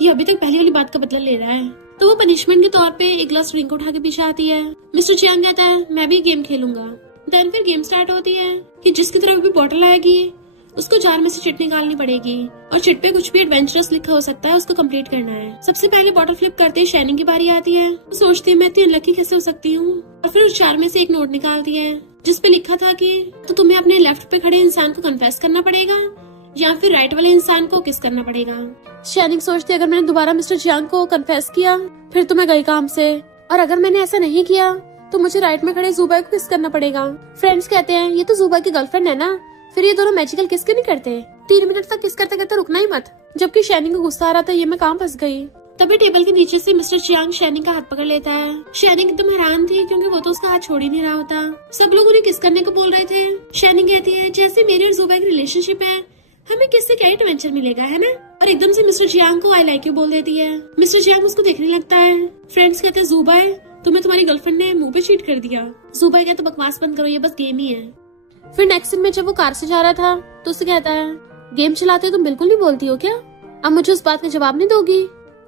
ये अभी तक पहली वाली बात का बदला ले रहा है। तो वो पनिशमेंट के तौर पे एक ग्लास ड्रिंक उठा के पीछे आती है। मिस्टर चियांग कहता है मैं भी गेम खेलूंगा। देन फिर गेम स्टार्ट होती है कि जिसकी तरफ भी बॉटल आएगी उसको जार में से चिट निकालनी पड़ेगी और चिट पे कुछ भी एडवेंचरस लिखा हो सकता है, उसको कंप्लीट करना है। सबसे पहले बॉटल फ्लिप करते ही शाइनिंग की बारी आती है। वो सोचती है मैं इतनी अनलकी कैसे हो सकती हूँ, और फिर उस जार में से एक नोट निकालती है जिसपे लिखा था कि तो तुम्हें अपने लेफ्ट पे खड़े इंसान को कन्फेस करना पड़ेगा या फिर राइट वाले इंसान को किस करना पड़ेगा। शाइनिंग सोचती है अगर मैंने दोबारा मिस्टर चियांग को कन्फेस किया फिर तो मैं गई काम से, और अगर मैंने ऐसा नहीं किया तो मुझे राइट में खड़े जुबाई को किस करना पड़ेगा। फ्रेंड्स कहते हैं ये तो जुबाई की गर्लफ्रेंड है ना, फिर ये दोनों मैजिकल किस क्यों नहीं करते? 3 मिनट तक किस करते करते रुकना ही मत। जबकि शाइनिंग को गुस्सा आ रहा था ये मैं कहाँ फंस गई। तभी टेबल के नीचे से मिस्टर चियांग शाइनिंग का हाथ पकड़ लेता है। शाइनिंग एकदम हैरान थी क्योंकि वो तो उसका हाथ छोड़ ही नहीं रहा होता। सब लोग उन्हें किस करने को बोल रहे थे। शाइनिंग कहती है जैसे मेरे और जुबाई की रिलेशनशिप है, हमें किससे क्या एडवेंचर मिलेगा, है ना? और एकदम से मिस्टर चियांग को आई लाइक यू बोल देती है। मिस्टर चियांग उसको देखने लगता है। फ्रेंड्स कहते हैं जुबाई तुम्हें तुम्हारी गर्लफ्रेंड ने मुंह पे चीट कर दिया। जुबाई कहता तो बकवास बंद करो, ये बस गेम ही है। फिर नेक्स्ट सीन में जब वो कार से जा रहा था तो उससे कहता है गेम चलाते तुम बिल्कुल नहीं बोलती हो क्या? अब मुझे उस बात का जवाब नहीं दोगी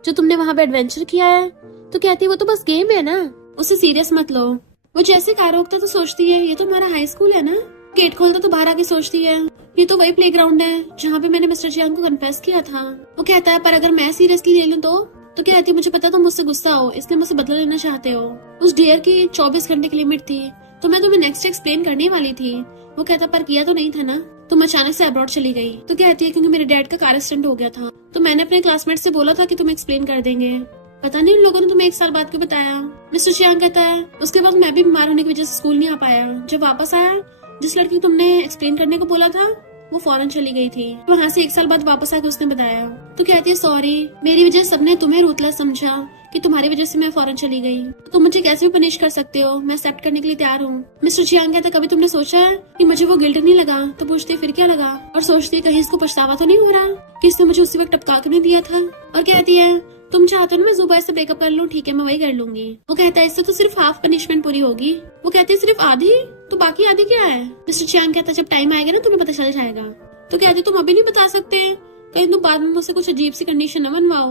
जो तुमने वहाँ पे एडवेंचर किया है? तो कहती है वो तो बस गेम है ना, उसे सीरियस मत लो। वो जैसे कार रोकता तो सोचती है ये तो हमारा हाई स्कूल है ना। गेट खोलता तो बाहर आके सोचती है ये तो वही प्लेग्राउंड है जहाँ पे मैंने मिस्टर चियांग को कन्फेस किया था। वो कहता है पर अगर मैं सीरियसली ले लूँ तो कहती है मुझे पता तुम मुझसे गुस्सा हो इसलिए मुझसे बदला लेना चाहते हो। उस डेयर की 24 घंटे की लिमिट थी तो मैं तुम्हें नेक्स्ट एक्सप्लेन करने वाली थी। वो कहता पर किया तो नहीं था ना, तुम अचानक से अब्रॉड चली गई। तो कहती है क्योंकि मेरे डैड का कार एक्सीडेंट हो गया था तो मैंने अपने क्लासमेट से बोला था कि तुम एक्सप्लेन कर देंगे। पता नहीं उन लोगों ने तुम्हें 1 साल बाद क्यों बताया। मिस्टर चियांग कहता है उसके बाद मैं भी बीमार होने की वजह से स्कूल नहीं आ पाया। जब वापस आया जिस लड़की तुमने एक्सप्लेन करने को बोला था वो फौरन चली गई थी। वहाँ से 1 साल बाद वापस आके उसने बताया। तो कहती है सॉरी मेरी वजह से सबने तुम्हें रूथलेस समझा कि तुम्हारी वजह से मैं फौरन चली गई। तो तुम मुझे कैसे भी पनिश कर सकते हो, मैं एक्सेप्ट करने के लिए तैयार हूँ। मिस्टर चियांग कहता कभी तुमने सोचा है कि मुझे वो गिल्ट नहीं लगा? तो पूछती फिर क्या लगा, और सोचती कहीं इसको पछतावा तो नहीं हो रहा कि इसने मुझे उसी वक्त टपका के नहीं दिया था। और कहती है तुम चाहते हो ना मैं जुबाई से ब्रेकअप कर लूँ, ठीक है मैं वही कर लूंगी। वो कहता है इससे तो सिर्फ हाफ पनिशमेंट पूरी होगी। वो कहती है सिर्फ आधी? तो बाकी आधी क्या है? मिस्टर चियांग कहता जब टाइम आएगा ना तुम्हें पता चल जाएगा। तो कहती तुम अभी नहीं बता सकते, कहीं तुम बाद में मुझसे कुछ अजीब सी कंडीशन न बनवाओ।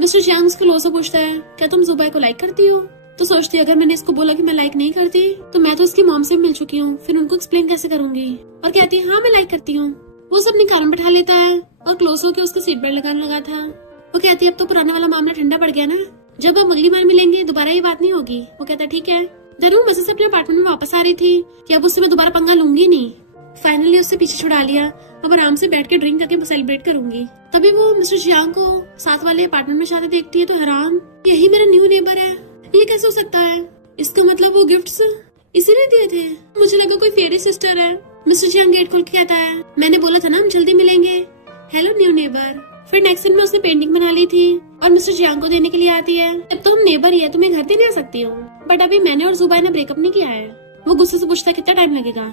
मिस्टर चियांग उसको लो से पूछता है क्या तुम जुबाई को लाइक करती हो? तो सोचती है अगर मैंने इसको बोला कि मैं लाइक नहीं करती तो मैं तो इसकी मॉम से मिल चुकी हूँ, फिर उनको एक्सप्लेन कैसे करूंगी। और कहती है हाँ मैं लाइक करती हूँ। वो सब अपनी कार में बैठा लेता है और क्लोज होकर उसके सीट बेल्ट लगाने लगा था। वो कहती है अब तो पुराने वाला मामला ठंडा पड़ गया ना, जब हम अगली बार मिलेंगे दोबारा ये बात नहीं होगी। वो कहता ठीक है। धनु मजे से अपने अपार्टमेंट में वापस आ रही थी कि अब उससे मैं दोबारा पंगा लूंगी नहीं। फाइनली उससे पीछे छुड़ा लिया, अब आराम से बैठ के ड्रिंक करके सेलिब्रेट करूंगी। तभी वो मिस्टर चियांग को साथ वाले अपार्टमेंट में जाते देखती है तो हैरान, यही मेरा न्यू नेबर है, ये कैसे हो सकता है? इसका मतलब वो गिफ्ट्स इसी ने दिए थे। मुझे लगा कोई फेरी सिस्टर है। मिस्टर चियांग गेट खोल के कहता है मैंने बोला था ना हम जल्दी मिलेंगे, हेलो न्यू नेबर। फिर नेक्स्ट दिन में उसने पेंटिंग बना ली थी और मिस्टर चियांग को देने के लिए आती है। अब तो हम नेबर ही है, तुम्हें घर देने आ सकती हूँ, बट अभी मैंने और जुबाई ने ब्रेकअप नहीं किया है। वो गुस्से से पूछता कितना टाइम लगेगा?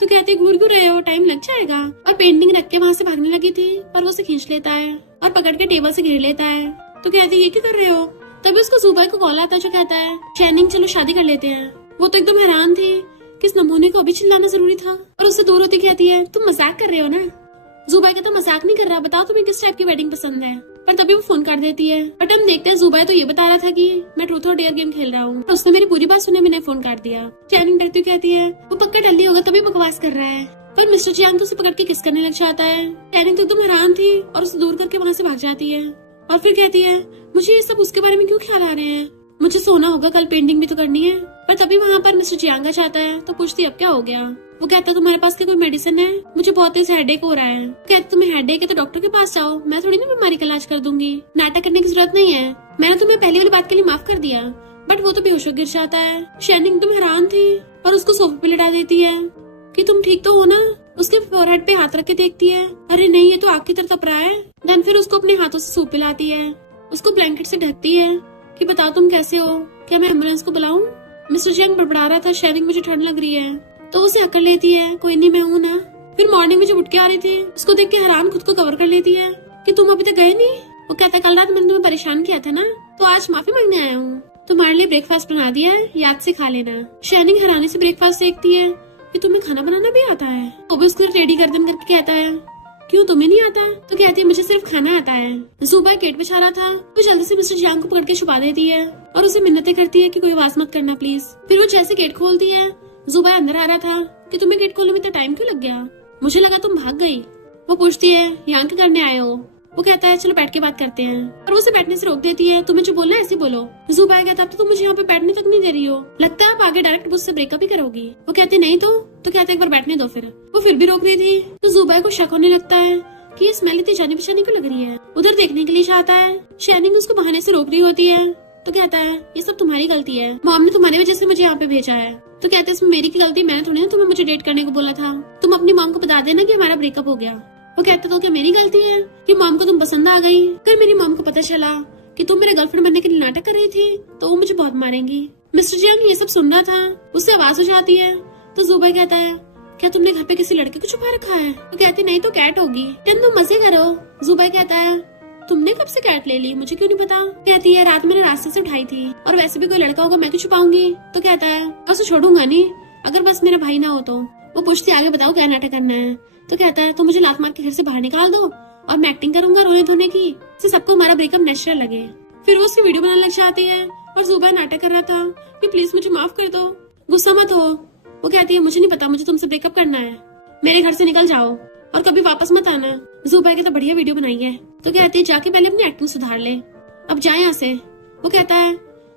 तो कहते घूर क्यों रहे हो, टाइम लग जाएगा। और पेंटिंग रख के वहाँ से भागने लगी थी पर वो उसे खींच लेता है और पकड़ के टेबल से घेर लेता है। तो कहते ये क्या कर रहे हो? तभी उसको जुबाई को कॉल आता है जो कहता है शाइनिंग चलो शादी कर लेते हैं। वो तो एकदम हैरान थी कि इस नमूने को अभी चिल्लाना जरूरी था, और उससे दूर होती कहती है तुम मजाक कर रहे हो ना? जुबाई कहता मजाक नहीं कर रहा, बताओ तुम्हें किस टाइप की वेडिंग पसंद है। पर तभी वो फोन कर देती है। बट हम देखते हैं जुबाई तो ये बता रहा था कि मैं ट्रूथ और डेयर गेम खेल रहा हूँ। उसने मेरी पूरी बात सुने, मैंने फोन काट दिया। शाइनिंग डरती कहती है वो पक्का डल्ली होगा तभी बकवास कर रहा है। पर मिस्टर चियांग तो उसे पकड़ के किस करने लग जाता है। शाइनिंग तो एकदम हैरान थी और उसे दूर करके वहाँ से भाग जाती है। और फिर कहती है मुझे ये सब उसके बारे में क्यों ख्याल आ रहे हैं, मुझे सोना होगा, कल पेंटिंग भी तो करनी है। पर तभी वहाँ पर मिस्टर चियांग चाहता है तो पूछती अब क्या हो गया। वो कहता है तुम्हारे पास क्या कोई मेडिसिन है, मुझे बहुत तेज हेडेक हो रहा है। कहते तुम्हें हेडेक है तो डॉक्टर के पास जाओ, मैं थोड़ी ना बीमारी का इलाज कर दूंगी, नाटक करने की जरूरत नहीं है। मैंने तुम्हें पहली वाली बात के लिए माफ कर दिया। बट वो तो बेहोश गिर जाता है। शाइनिंग तुम हैरान थी और उसको सोफे पे लिटा देती है कि तुम ठीक तो हो ना। उसके फोरहेड पे हाथ रख के देखती है, अरे नहीं ये तो आग की तरह तप रहा है। देन फिर उसको अपने हाथों से सूप पिलाती है, उसको ब्लैंकेट से ढकती है कि बताओ तुम कैसे हो, क्या मैं एम्बुलेंस को बुलाऊं? मिस्टर चियांग बड़बड़ा रहा था शाइनिंग मुझे ठंड लग रही है, तो उसे अकड़ लेती है कोई नहीं मैं हूँ ना। फिर मॉर्निंग में जब उठ के आ रही थी उसको देख के हैरान खुद को कवर कर लेती है कि तुम अभी तक गए नहीं। वो कहता है कल रात मैंने तुम्हें परेशान किया था ना, तो आज माफी मांगने आया हूँ। तुम्हारे लिए ब्रेकफास्ट बना दिया है, याद से खा लेना। शाइनिंग हैरानी से ब्रेकफास्ट देखती है कि तुम्हें खाना बनाना भी आता है। वो भी उसको रेडी गर्दन करके कहता है क्यों तुम्हें नहीं आता? तो कहती है मुझे सिर्फ खाना आता है। जुबा गेट पे छा रहा था, वो जल्दी से मिस्टर जियांग को पकड़ के छुपा देती है और उसे मिन्नतें करती है कि कोई आवाज मत करना प्लीज। फिर वो जैसे गेट खोलती है, जुबा अंदर आ रहा था कि तुम्हें गेट खोलने में इतना टाइम क्यों लग गया? मुझे लगा तुम भाग गई। वो पूछती है यहाँ क्या करने आए हो? वो कहता है चलो बैठ के बात करते हैं, और वो उसे बैठने से रोक देती है। तुम्हें जो बोलना है ऐसे बोलो। जुबा कहता है अब तो तुम मुझे यहाँ पे बैठने तक नहीं दे रही हो, लगता है आप आगे डायरेक्ट मुझसे ब्रेकअप ही करोगी। वो कहते नहीं तो कहते एक बार बैठने दो। फिर वो फिर भी रोक रही थी तो जुबा को शक होने लगता है कि ये स्मेल इतनी जानी पहचानी क्यों लग रही है। उधर देखने के लिए चाहता है। शाइनिंग उसको बहाने से रोक रही होती है तो कहता है ये सब तुम्हारी गलती है, मॉम ने तुम्हारी वजह से मुझे यहाँ पे भेजा है। तो कहते हैं इसमें मेरी की गलती, मैंने थोड़ी ना तुम्हें मुझे डेट करने को बोला था। तुम अपनी मॉम को बता देना कि हमारा ब्रेकअप हो गया। वो कहते तो क्या मेरी गलती है कि मॉम को तुम पसंद आ गई? अगर मेरी मॉम को पता चला कि तुम मेरे गर्लफ्रेंड बनने के लिए नाटक कर रही थी तो वो मुझे बहुत मारेंगी। मिस्टर जियांग ये सब सुन रहा था, उससे आवाज हो जाती है तो जुबा कहता है क्या तुमने घर पे किसी लड़के को छुपा रखा है? तो कहती नहीं तो कैट होगी। तुम मजे करो। जुबा कहता है तुमने कब से कैट ले ली, मुझे क्यों नहीं पता? कहती है रात मैंने रास्ते से उठाई थी, और वैसे भी कोई लड़का होगा मैं क्यों छुपाऊंगी? तो कहता है उसे छोड़ूंगा नहीं अगर बस मेरा भाई ना हो तो। वो पूछती आगे बताओ क्या नाटक करना है? तो कहता है तुम मुझे लात मार के घर से बाहर निकाल दो और मैं एक्टिंग करूंगा रोने धोने की, इससे सबको हमारा ब्रेकअप नेचुरल लगे। फिर वो उसकी वीडियो बनाने लग जाती है और जुबा नाटक कर रहा था कि प्लीज मुझे माफ कर दो, गुस्सा मत हो। वो कहती है मुझे नहीं पता, मुझे तुमसे ब्रेकअप करना है, मेरे घर से निकल जाओ और कभी वापस मत आना। जुबा की तो बढ़िया वीडियो बनाई है। तो कहती है जाके पहले अपनी एक्टिंग सुधार ले, अब जाए यहाँ से। वो कहता है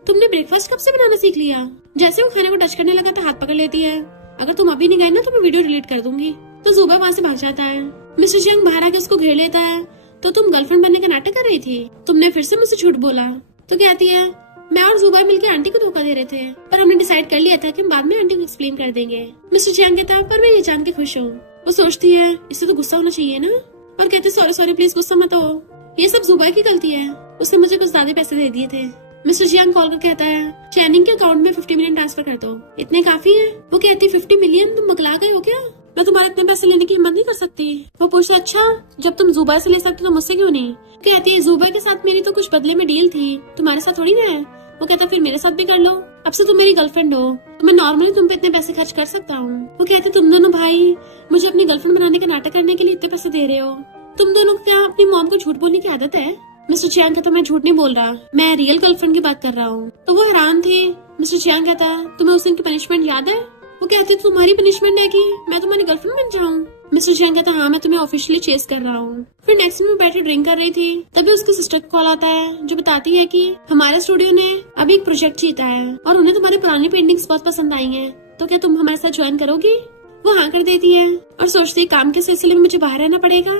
तुमने ब्रेकफास्ट कब से बनाना सीख लिया? जैसे वो खाने को टच करने लगा तो हाथ पकड़ लेती है, अगर तुम अभी नहीं गए ना तो मैं वीडियो डिलीट कर दूंगी। तो जुबा वहाँ से भाग जाता है। मिस्टर जियांग बाहर आके उसको घेर लेता है। तो तुम गर्लफ्रेंड बनने का नाटक कर रही थी, तुमने फिर से मुझसे झूठ बोला। तो कहती है मैं और जुबा मिलके आंटी को धोखा दे रहे थे, पर हमने डिसाइड कर लिया था कि हम बाद में आंटी को एक्सप्लेन कर देंगे। मिस्टर जियांग कहता है पर मैं ये जान के खुश हूँ। वो सोचती है इससे तो गुस्सा होना चाहिए ना, और कहते सॉरी सॉरी प्लीज गुस्सा मत हो, ये सब जुबा की गलती है, उसने मुझे कुछ ज्यादा पैसे दे दिए थे। मिस्टर जियांग कॉल कर कहता है चैनिंग के अकाउंट में 50 मिलियन ट्रांसफर कर दो, इतने काफी है। वो कहती है 50 मिलियन? तुम मकला गए हो क्या? मैं तुम्हारे इतने पैसे लेने की हिम्मत नहीं कर सकती। वो पूछता अच्छा जब तुम जुबा से ले सकते तो मुझसे क्यों नहीं? कहती है जुबा के साथ मेरी तो कुछ बदले में डील थी, तुम्हारे साथ थोड़ी ना है। वो कहता फिर मेरे साथ भी कर लो, अब से तुम मेरी गर्लफ्रेंड हो तो मैं नॉर्मली तुम पे इतने पैसे खर्च कर सकता हूँ। वो कहते तुम दोनों भाई मुझे अपनी गर्लफ्रेंड बनाने का नाटक करने के लिए इतने पैसे दे रहे हो, तुम दोनों को क्या अपनी मॉम को झूठ बोलने की आदत है? मिस्टर जियांग कहता मैं झूठ नहीं बोल रहा, मैं रियल गर्लफ्रेंड की बात कर रहा हूँ। तो वो हैरान थी। मिस्टर जियांग कहता तुम्हें उस दिन की पनिशमेंट याद है? वो कहते तुम्हारी पनिशमेंट है कि मैं तुम्हारी गर्लफ्रेंड बन जाऊँ? मिस्टर जियांग कहता हाँ मैं तुम्हें ऑफिशियली चेस कर रहा हूँ। फिर नेक्स्ट में बैठे ड्रिंक कर रही थी, तभी उसकी सिस्टर कॉल आता है जो बताती है कि हमारे स्टूडियो ने अभी एक प्रोजेक्ट जीता है और उन्हें तुम्हारी पुरानी पेंटिंग्स बहुत पसंद आई हैं, तो क्या तुम हमारे साथ ज्वाइन करोगी? वो हाँ कर देती है और सोचती है काम के सिलसिले में मुझे बाहर रहना पड़ेगा,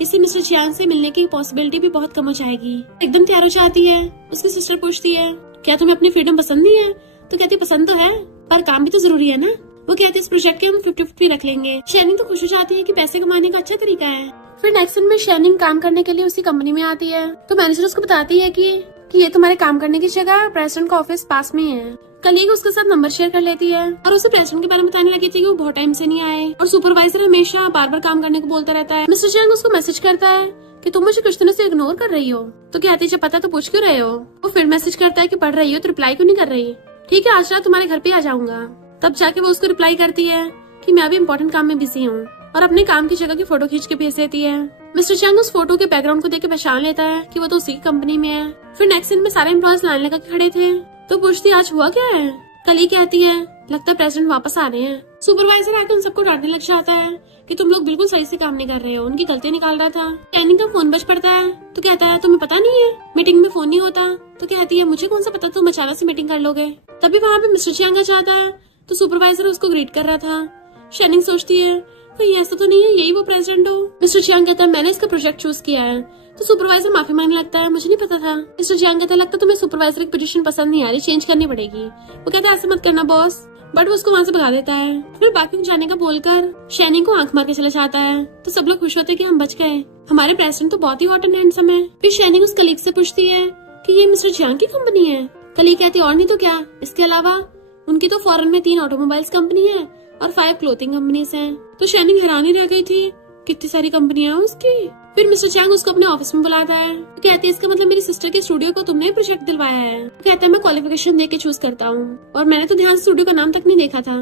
इससे मिस्टर जियांग से मिलने की पॉसिबिलिटी भी बहुत कम हो जाएगी। एकदम तैयार हो जाती है। उसकी सिस्टर पूछती है क्या तुम्हें अपनी फ्रीडम पसंद नहीं है? तो कहती पसंद तो है पर काम भी तो जरूरी है ना। वो कहते इस प्रोजेक्ट के हम 50-50 रख लेंगे। शाइनिंग तो खुश हो जाती है कि पैसे कमाने का अच्छा तरीका है। फिर नेक्स्ट दिन में शाइनिंग काम करने के लिए उसी कंपनी में आती है तो मैनेजर उसको बताती है कि ये तुम्हारे काम करने की जगह प्रेसिडेंट का ऑफिस पास में है। कलीग उसके साथ नंबर शेयर कर लेती है और उसे प्रेसिडेंट के बारे में बताने लगी थी कि वो बहुत टाइम से नहीं आए और सुपरवाइजर हमेशा बार बार काम करने को बोलता रहता है। मिस्टर जियांग उसको मैसेज करता है कि तुम मुझे कुछ दिनों से इग्नोर कर रही हो। तो कहती है जब पता तो पूछ क्यों रहे हो? वो फिर मैसेज करता है कि पढ़ रही हो तो रिप्लाई क्यों नहीं कर रही? ठीक है आज रात तुम्हारे घर पे आ जाऊंगा। तब जाके वो उसको रिप्लाई करती है कि मैं अभी इम्पोर्टेंट काम में बिजी हूँ और अपने काम की जगह की फोटो खींच के भेज देती है। मिस्टर जियांग उस फोटो के बैकग्राउंड को देख के पहचान लेता है कि वो तो उसी की कंपनी में है। फिर नेक्स्ट दिन में सारे एम्प्लॉयज लाइन लगा के खड़े थे तो पूछती आज हुआ क्या है? कली कहती है लगता है प्रेसिडेंट वापस आ रहे हैं। सुपरवाइजर आकर उन सबको डांटने लग जाता है कि तुम लोग बिल्कुल सही से काम नहीं कर रहे हो, उनकी गलतियां निकाल रहा था। टैनिंग का फोन बज पड़ता है तो कहता है तुम्हें पता नहीं है मीटिंग में फोन नहीं होता? तो कहती है मुझे कौन सा पता तुम अचानक से मीटिंग कर लोगे। तभी वहाँ पे मिस्टर जियांग आ जाता है तो सुपरवाइजर उसको ग्रीट कर रहा था। शाइनिंग सोचती है कहीं ऐसा तो नहीं है यही वो प्रेसिडेंट हो। मिस्टर जियांग कहता है मैंने इसका प्रोजेक्ट चूज किया है। तो सुपरवाइजर माफी मांगने लगता है मुझे नहीं पता था। मिस्टर जियांग कहता है लगता तुम्हें सुपरवाइजर की पोजीशन पसंद नहीं आ रही, चेंज करनी पड़ेगी। वो कहता है ऐसे मत करना बॉस, बट वो उसको वहाँ से भगा देता है। फिर बाकी को जाने का बोलकर शाइनिंग को आंख मार के चला जाता है तो सब लोग खुश होते हैं कि हम बच गए, हमारे प्रेसिडेंट तो बहुत ही हॉट एंड हैंडसम है। फिर शाइनिंग उस कलीग से पूछती है कि ये मिस्टर जियांग की कंपनी है। कलीग कहती और नहीं तो क्या, इसके अलावा उनकी तो फॉरेन में 3 ऑटोमोबाइल्स कंपनी है और 5 क्लोथिंग कंपनीज हैं। तो शैनिंग हैरानी रह गई थी, कितनी सारी कंपनियां हैं उसकी। फिर मिस्टर चैंग उसको अपने ऑफिस में बुलाता है। तो कहते हैं इसका मतलब मेरी सिस्टर के स्टूडियो को तुमने प्रोजेक्ट दिलवाया है। तो कहता है मैं क्वालिफिकेशन देख के चूज करता हूँ, और मैंने तो ध्यान से स्टूडियो का नाम तक नहीं देखा था।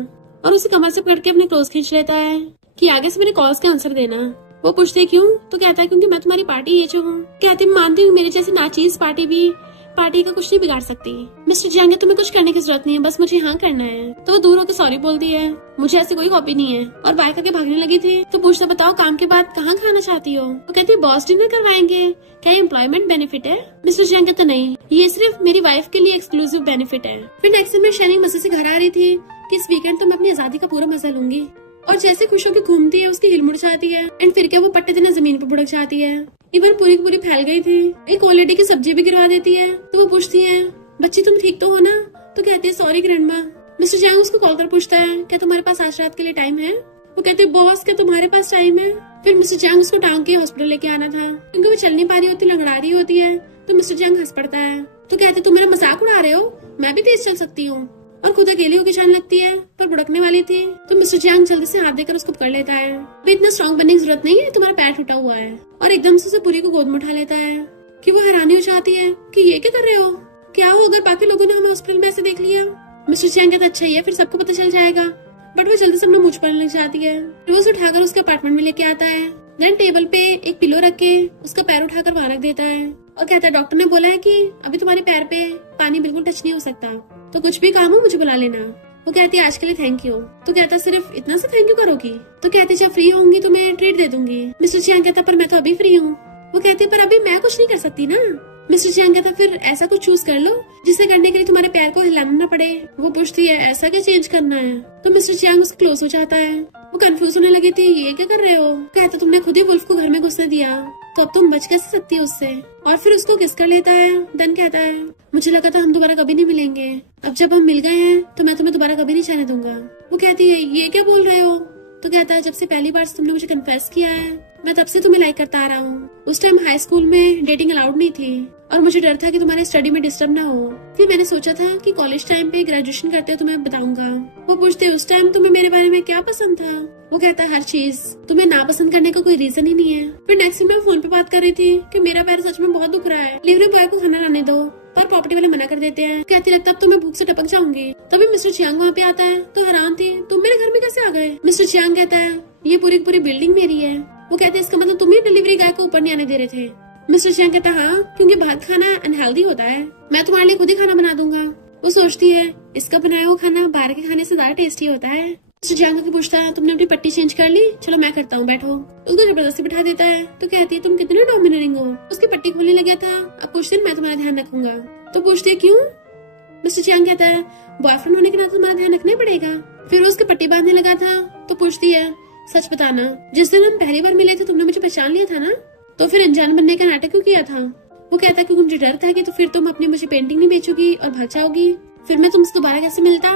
और उसे कमर से पकड़ के अपने क्लोज खींच लेता है कि आगे से मेरे कॉल्स का आंसर देना। वो पूछते क्यों? तो कहता है क्योंकि मैं तुम्हारी पार्टी ये जो हूँ। कहती मानती हूँ मेरी जैसी नाचीज पार्टी भी पार्टी का कुछ नहीं बिगाड़ सकती। मिस्टर चैंग तुम्हें कुछ करने की जरूरत नहीं है, बस मुझे हाँ करना है। तो वो दूर होकर सॉरी बोलती है, मुझे ऐसी कोई कॉपी नहीं है, और बाय करके भागने लगी थी। तो पूछता बताओ काम के बाद कहाँ खाना चाहती हो? तो कहती है बॉस डिनर करवाएंगे, क्या एम्प्लॉयमेंट बेनिफिट है? मिस्टर चैंग कहता नहीं, ये सिर्फ मेरी वाइफ के लिए एक्सक्लूसिव बेनिफिट है। फिर नेक्स्ट दिन में शैनिंग मजे से घर आ रही थी कि इस वीकेंड तो मैं अपनी आजादी का पूरा मजा लूंगी। और जैसे खुश होकर घूमती है उसकी हिल मुड़ जाती है, एंड फिर क्या वो पट्टे देना जमीन पर बुड़क जाती है। इवन पूरी की पूरी फैल गई थी। एक ओल्ड लेडी की सब्जी भी गिरवा देती है। तो वो पूछती है बच्ची तुम ठीक तो हो ना? तो कहती है सॉरी ग्रैंडमा। मिस्टर चैंग उसको कॉल कर पूछता है क्या तुम्हारे पास आज रात के लिए टाइम है? वो कहते हैं बॉस क्या तुम्हारे पास टाइम है? फिर मिस्टर चैंग उसको टांग के हॉस्पिटल लेके आना था, क्योंकि वो चल नहीं पा रही होती, लंगड़ा रही होती है। तो मिस्टर चैंग हंस पड़ता है। तो कहते तुम मेरा मजाक उड़ा रहे हो, मैं भी तेज चल सकती हूँ। और खुद अकेली होकर चलने लगती है, पर बुड़कने वाली थी। तो मिस्टर चैंग जल्दी से हाथ देकर उसको पकड़ लेता है। भी इतना स्ट्रॉन्ग बनने की जरूरत नहीं है, तुम्हारा पैर टूटा हुआ है। और एकदम से उसे पूरी को गोद में उठा लेता है कि वो हैरानी हो जाती है कि ये क्या कर रहे हो? क्या हो अगर बाकी लोगों ने हमें हॉस्पिटल में ऐसे देख लिया? मिस्टर चैंग कहता अच्छा ही है, फिर सबको पता चल जाएगा। बट वो जल्दी से अपना मुंह छुपाने लग जाती है। फिर वो उसे उठाकर उसके अपार्टमेंट में लेके आता है। देन टेबल पे एक पिलो रख के उसका पैर उठाकर वहां रख देता है, और कहता है डॉक्टर ने बोला है कि अभी तुम्हारे पैर पे पानी बिल्कुल टच नहीं हो सकता, तो कुछ भी काम हो मुझे बुला लेना। वो कहती है आज के लिए थैंक यू। तो कहता सिर्फ इतना से थैंक यू करोगी? तो कहती जब फ्री होंगी तो मैं ट्रीट दे दूंगी। मिस्टर चैंग कहता पर मैं तो अभी फ्री हूँ। वो कहती पर अभी मैं कुछ नहीं कर सकती ना। मिस्टर चैंग कहता फिर ऐसा कुछ चूज कर लो जिसे करने के लिए तुम्हारे पैर को हिलाना न पड़े। वो पूछती है ऐसा क्या चेंज करना है? तो मिस्टर चैंग उसके क्लोज हो जाता है। वो कंफ्यूज होने लगी थी ये क्या कर रहे हो? कहता तुमने खुद ही वुल्फ को घर में घुसने दिया, तो अब तुम बच कैसे सकती हो उससे? और फिर उसको किस कर लेता है। देन कहता है मुझे लगा था हम दोबारा कभी नहीं मिलेंगे, अब जब हम मिल गए हैं तो मैं तुम्हें दोबारा कभी नहीं जाने दूंगा। वो कहती है ये क्या बोल रहे हो? तो कहता है जब से पहली बार तुमने मुझे कन्फेस किया है मैं तब से तुम्हें लाइक करता आ रहा हूँ। उस टाइम हाई स्कूल में डेटिंग अलाउड नहीं थी, और मुझे डर था कि तुम्हारे स्टडी में डिस्टर्ब ना हो। फिर मैंने सोचा था कि कॉलेज टाइम पे ग्रेजुएशन करते हो तुम्हें बताऊंगा। वो पूछते उस टाइम तुम्हें मेरे बारे में क्या पसंद था? वो कहता है हर चीज, तुम्हें नापसंद करने का कोई रीजन ही नहीं है। फिर नेक्स्ट दिन मैं फोन पे बात कर रही थी कि मेरा पैर सच में बहुत दुख रहा है, डिलीवरी बॉय को खाना लाने दो, पर प्रॉपर्टी वाले मना कर देते हैं। कहती लगता अब तो मैं भूख से टपक जाऊंगी। तभी मिस्टर चियांग वहाँ पे आता है। तो हैरान थी तुम मेरे घर में कैसे आ गए? मिस्टर चियांग कहता है ये पूरी पूरी बिल्डिंग मेरी है। वो कहते हैं इसका मतलब तुम ही डिलीवरी गाय को ऊपर नहीं आने दे रहे थे। मिस्टर चियांग कहता हाँ क्योंकि बाहर खाना अनहेल्दी होता है, मैं तुम्हारे लिए खुद ही खाना बना दूंगा। वो सोचती है इसका बनाया हुआ खाना बाहर के खाने से ज्यादा टेस्टी होता है। मिस्टर चियांग को पूछता है तुमने अपनी पट्टी चेंज कर ली? चलो मैं करता हूँ बैठो। उसको जबरदस्ती बिठा देता है। तो कहती है तुम कितने डोमिनेटिंग हो। उसकी पट्टी खोलने लग गया था, अब कुछ दिन मैं तुम्हारा ध्यान रखूंगा। तो पूछती है क्यों? मिस्टर चियांग कहता है बॉयफ्रेंड होने के नाते तुम्हारा ध्यान रखना ही पड़ेगा। फिर वो उसकी पट्टी बांधने लगा था। तो पूछती है सच बताना जिस दिन हम पहली बार मिले थे तुमने मुझे पहचान लिया था ना? तो फिर अनजान बनने का नाटक क्यों किया था? वो कहता क्योंकि मुझे डर था कि तो फिर तुम अपनी मुझे पेंटिंग नहीं बेचोगी और भाग जाओगी, फिर मैं तुमसे दोबारा कैसे मिलता।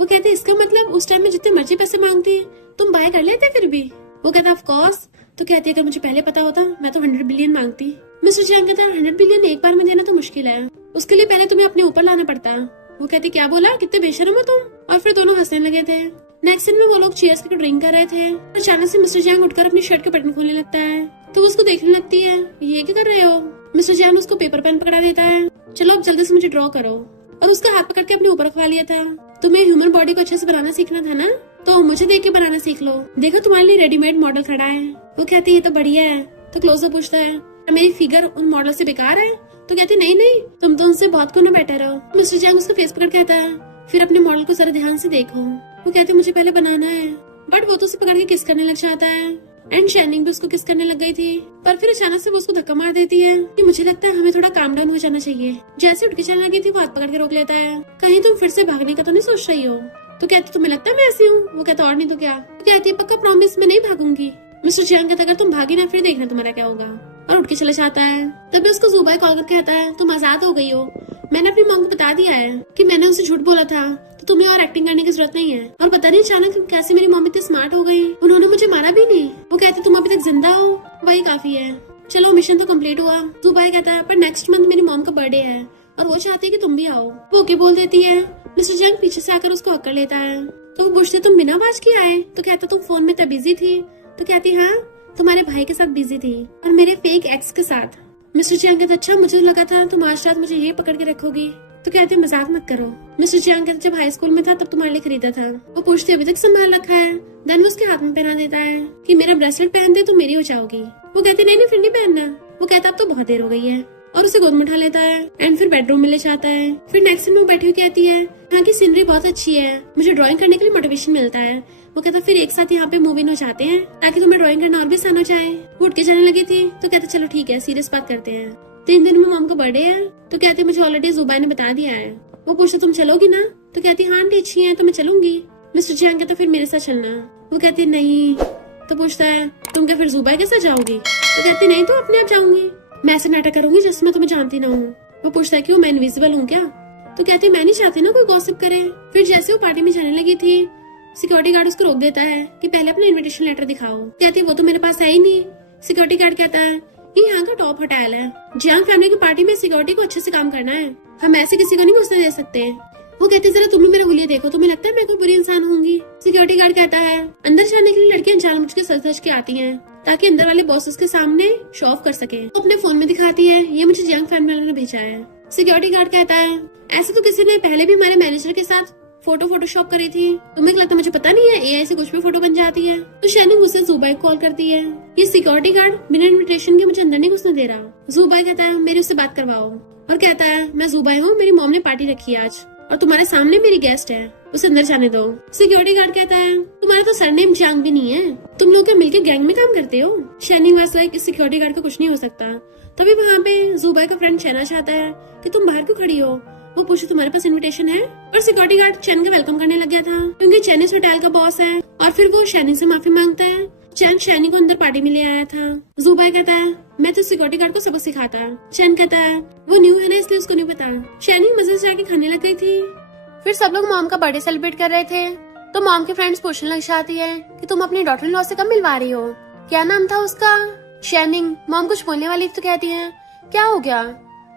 वो कहते इसका मतलब उस टाइम में जितने मर्जी पैसे मांगती तुम बाय कर लेते फिर भी। वो कहता ऑफ कोर्स। तो कहती अगर मुझे पहले पता होता मैं तो 100 बिलियन मांगती। मिस्टर चियांग कहता 100 बिलियन एक बार में देना तो मुश्किल है, उसके लिए पहले तुम्हें अपने ऊपर लाना पड़ता। वो कहती क्या बोला, कितने बेशर्म हो तुम। और फिर दोनों हंसने लगे थे। नेक्स्ट सीन में वो लोग चेयर्स पे ड्रिंक कर रहे थे। अचानक से मिस्टर चियांग उठकर अपनी शर्ट के बटन खोलने लगता है। तो उसको देखने लगती है ये क्या कर रहे हो। मिस्टर चियांग उसको पेपर पेन पकड़ा देता है। चलो अब जल्दी से मुझे ड्रॉ करो। और उसका हाथ पकड़ के अपने ऊपर रखवा लिया था। तुम्हें ह्यूमन बॉडी को अच्छे से बनाना सीखना था ना, तो मुझे देख के बनाना सीख लो, देखो तुम्हारे लिए रेडीमेड मॉडल खड़ा है। वो कहती है तो बढ़िया है। तो क्लोजअप पूछता है मेरी फिगर उन मॉडल से बेकार है? तो कहती नहीं नहीं तुम तो उनसे बहुत गुना बेटर हो। मिस्टर चियांग उसका फेस पकड़ कहता है फिर अपने मॉडल को जरा ध्यान से देखो। वो कहती मुझे पहले बनाना है, बट वो तो उसे पकड़ के किस करने लग जाता है। एंड शैनिंग भी उसको किस करने लग गई थी, पर फिर अचानक से वो उसको धक्का मार देती है कि मुझे लगता है हमें थोड़ा काम डाउन हो जाना चाहिए। जैसे उठ के चलने लगी थी वो हाथ पकड़ के रोक लेता है। कहीं तुम फिर से भागने का तो नहीं सोच रही हो? तो कहती तुम्हें लगता है मैं ऐसी हूँ? वो कहता और नहीं तो क्या। तो कहती है पक्का प्रॉमिस मैं नहीं भागूंगी। मिस्टर चियांग कहता अगर तुम भागी ना फिर देखना तुम्हारा क्या होगा, और उठ के चला जाता है। तभी उसको जुबाई कॉल करके कहता है तुम आजाद हो गई हो, मैंने अपनी मॉम को बता दिया है कि मैंने उसे झूठ बोला था, तो तुम्हें और एक्टिंग करने की जरूरत नहीं है। और पता नहीं अचानक कैसे मेरी मॉम इतनी स्मार्ट हो गई, उन्होंने मुझे मारा भी नहीं। वो कहती तुम अभी तक जिंदा हो वही काफी है, चलो मिशन तो कम्प्लीट हुआ। जुबाई कहता है पर नेक्स्ट मंथ मेरी मॉम का बर्थडे है और वो चाहती है कि तुम भी आओ। वो ओके बोल देती है। मिस्टर चियांग पीछे से आकर उसको हक कर लेता है। तो वो पूछती तुम बिना आवाज के आए? तो कहता तुम फोन में तब बिजी थी। तो कहती हाँ, तुम्हारे भाई के साथ बिजी थी और मेरे फेक एक्स के साथ। मिस्टर चियांग कहता अच्छा, मुझे लगा था तुम आज रात मुझे ये पकड़ के रखोगी। तो कहते मजाक मत करो। मिस्टर चियांग कहते जब हाई स्कूल में था तब तुम्हारे लिए खरीदा था। वो पूछती अभी तक संभाल रखा है। देन उसके हाथ में पहना देता है कि मेरा ब्रेसलेट पहन दे तो मेरी हो जाओगी। वो कहती नहीं फिर नहीं पहनना। वो कहता अब तो बहुत देर हो गई है और उसे गोद में उठा लेता है एंड फिर बेडरूम में ले जाता है। फिर नेक्स्ट सीन में बैठी हुई कहती है यहाँ की सीनरी बहुत अच्छी है, मुझे ड्राइंग करने के लिए मोटिवेशन मिलता है। वो कहता फिर एक साथ यहाँ पे मूव इन हो जाते हैं ताकि तुम्हें ड्राइंग करना और भी आसान हो जाए। वो उठ के जाने लगी थी तो कहते चलो ठीक है, सीरियस बात करते हैं। 3 दिन में मॉम का बर्थडे है। तो कहते मुझे ऑलरेडी जुबाई ने बता दिया है। वो पूछता तुम चलोगी ना? तो कहती हाँ आंटी अच्छी है तो मैं चलूंगी। मिस्टर चियांग कहता फिर मेरे साथ चलना। वो कहती नहीं। तो पूछता है तुम क्या फिर जुबाई के साथ जाओगी? तो कहती नहीं तो अपने आप जाऊंगी, मैं ऐसे नाटक करूंगी जैसे मैं तुम्हें जानती ना हूँ। वो पूछता है क्यों, मैं इनविजिबल हूँ क्या? तो कहती मैं नहीं चाहती ना कोई गॉसिप करे। फिर जैसे वो पार्टी में जाने लगी थी सिक्योरिटी गार्ड उसको रोक देता है कि पहले अपना इनविटेशन लेटर दिखाओ। कहती वो तो मेरे पास है ही नहीं। सिक्योरिटी गार्ड कहता है ये यहाँ का टॉप होटल है, जियांग फैमिली की पार्टी में सिक्योरिटी को अच्छे से काम करना है, हम ऐसे किसी को नहीं घुसने दे सकते। वो कहती जरा तुम भी मेरा हुलिया देखो, तुम्हें लगता है मैं कोई बुरी इंसान होंगी? सिक्योरिटी गार्ड कहता है अंदर जाने के लिए लड़कियां जानबूझ के सच सच के आती हैं ताकि अंदर वाले बॉसेस के सामने शो ऑफ कर सके। वो अपने फोन में दिखाती है ये मुझे जियांग फैमिली वालों ने भेजा है। सिक्योरिटी गार्ड कहता है ऐसे तो किसी ने पहले भी हमारे मैनेजर के साथ फोटोशॉप करी थी, तुम्हें लगता मुझे पता नहीं है एआई से कुछ भी फोटो बन जाती है। तो शैनिंग उसे जुबाई को कॉल करती है, ये सिक्योरिटी गार्ड बिना इन्विटेशन के मुझे अंदर नहीं घुसने दे रहा। जुबाई कहता है मेरी उससे बात करवाओ और कहता है मैं जुबाई हूँ, मेरी मॉम ने पार्टी रखी है आज और तुम्हारे सामने मेरी गेस्ट है, उसे अंदर जाने दो। सिक्योरिटी गार्ड कहता है तुम्हारा तो सरनेम जियांग भी नहीं है, तुम लोग क्या मिलकर गैंग में काम करते हो? शैनिंग वाज लाइक सिक्योरिटी गार्ड का कुछ नहीं हो सकता। तभी वहाँ पे जुबाई का फ्रेंड चैना चाहता है कि तुम बाहर क्यों खड़ी हो। वो पूछे तुम्हारे पास इनविटेशन है? और सिक्योरिटी गार्ड चैन का वेलकम करने लग गया था क्योंकि चैन इस होटल का बॉस है। और फिर वो शैनी से माफी मांगता है, चैन शैनी को अंदर पार्टी में ले आया था। जुबाई कहता है मैं तो सिक्योरिटी गार्ड को सबक सिखाता। चैन कहता है वो न्यू है ना इसलिए उसको नहीं पता। शैनी मजे से जाके खाने लग गई थी। फिर सब लोग मॉम का बर्थडे सेलिब्रेट कर रहे थे तो मॉम के फ्रेंड्स पूछने लग जाती है कि तुम अपनी डॉटर इन लॉ से कब मिलवा रही हो? क्या नाम था उसका? शैनिंग। मॉम कुछ बोलने वाली तो कहती है क्या हो गया,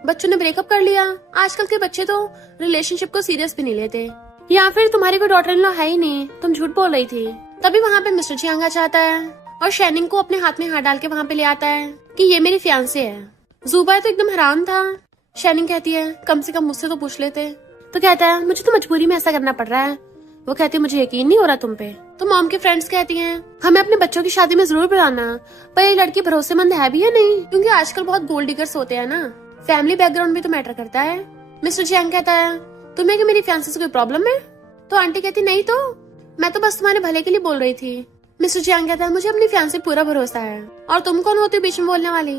बच्चों ने ब्रेकअप कर लिया? आजकल के बच्चे तो रिलेशनशिप को सीरियस भी नहीं लेते, या फिर तुम्हारी कोई डॉटर इन लॉ है ही नहीं, तुम झूठ बोल रही थी। तभी वहाँ पे मिस्टर चियांग आ जाता है और शैनिंग को अपने हाथ में हाथ डाल के वहाँ पे ले आता है कि ये मेरी फियांसे है। जुबाई तो एकदम हैरान था। शैनिंग कहती है कम से कम मुझसे तो पूछ लेते। तो कहता है मुझे तो मजबूरी में ऐसा करना पड़ रहा है। वो कहती है मुझे यकीन नहीं हो रहा तुम पे। तो मॉम के फ्रेंड्स कहती हैं हमें अपने बच्चों की शादी में जरूर बुलाना, पर ये लड़की भरोसेमंद है भी या नहीं, क्योंकि आजकल बहुत गोल्ड डिगर्स होते हैं ना, फैमिली बैकग्राउंड भी तो मैटर करता है। मिस्टर चियांग कहता है तुम्हें कि मेरी फियांसे से कोई प्रॉब्लम है? तो आंटी कहती नहीं तो मैं तो बस तुम्हारे भले के लिए बोल रही थी। मिस्टर चियांग कहता है मुझे अपनी फियांसे पे पूरा भरोसा है, और तुम कौन होती हो बीच में बोलने वाली?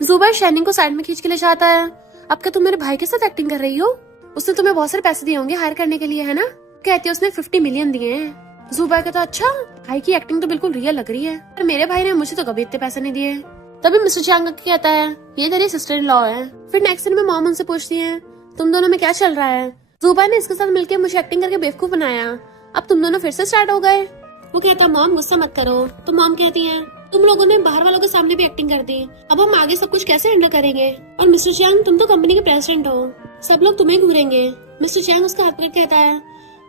जुबाई शैनिंग को साइड में खींच के ले जाता है, अब क्या तुम मेरे भाई के साथ एक्टिंग कर रही हो? उसने तुम्हें बहुत सारे पैसे दिए होंगे हायर करने के लिए, है ना? कहती है उसने 50 मिलियन दिए हैं। जुबाई कहता अच्छा, भाई की एक्टिंग तो बिल्कुल रियल लग रही है, पर मेरे भाई ने मुझे तो कभी इतने पैसे नहीं दिए। तभी मिस्टर चियांग कहता है ये तेरी सिस्टर इन लॉ है। फिर नेक्स्ट सीन में मॉम उनसे पूछती है तुम दोनों में क्या चल रहा है? जुबाई ने इसके साथ मिलकर मुझे एक्टिंग करके बेवकूफ बनाया, अब तुम दोनों फिर से स्टार्ट हो गए। वो कहता मॉम गुस्सा मत करो। तो मॉम कहती है तुम लोगों ने बाहर वालों के सामने भी एक्टिंग कर दी, अब हम आगे सब कुछ कैसे हैंडल करेंगे? और मिस्टर चियांग तुम तो कंपनी के प्रेसिडेंट हो, सब लोग तुम्हें घूरेंगे। मिस्टर चियांग उसका हाथ पकड़ कहता है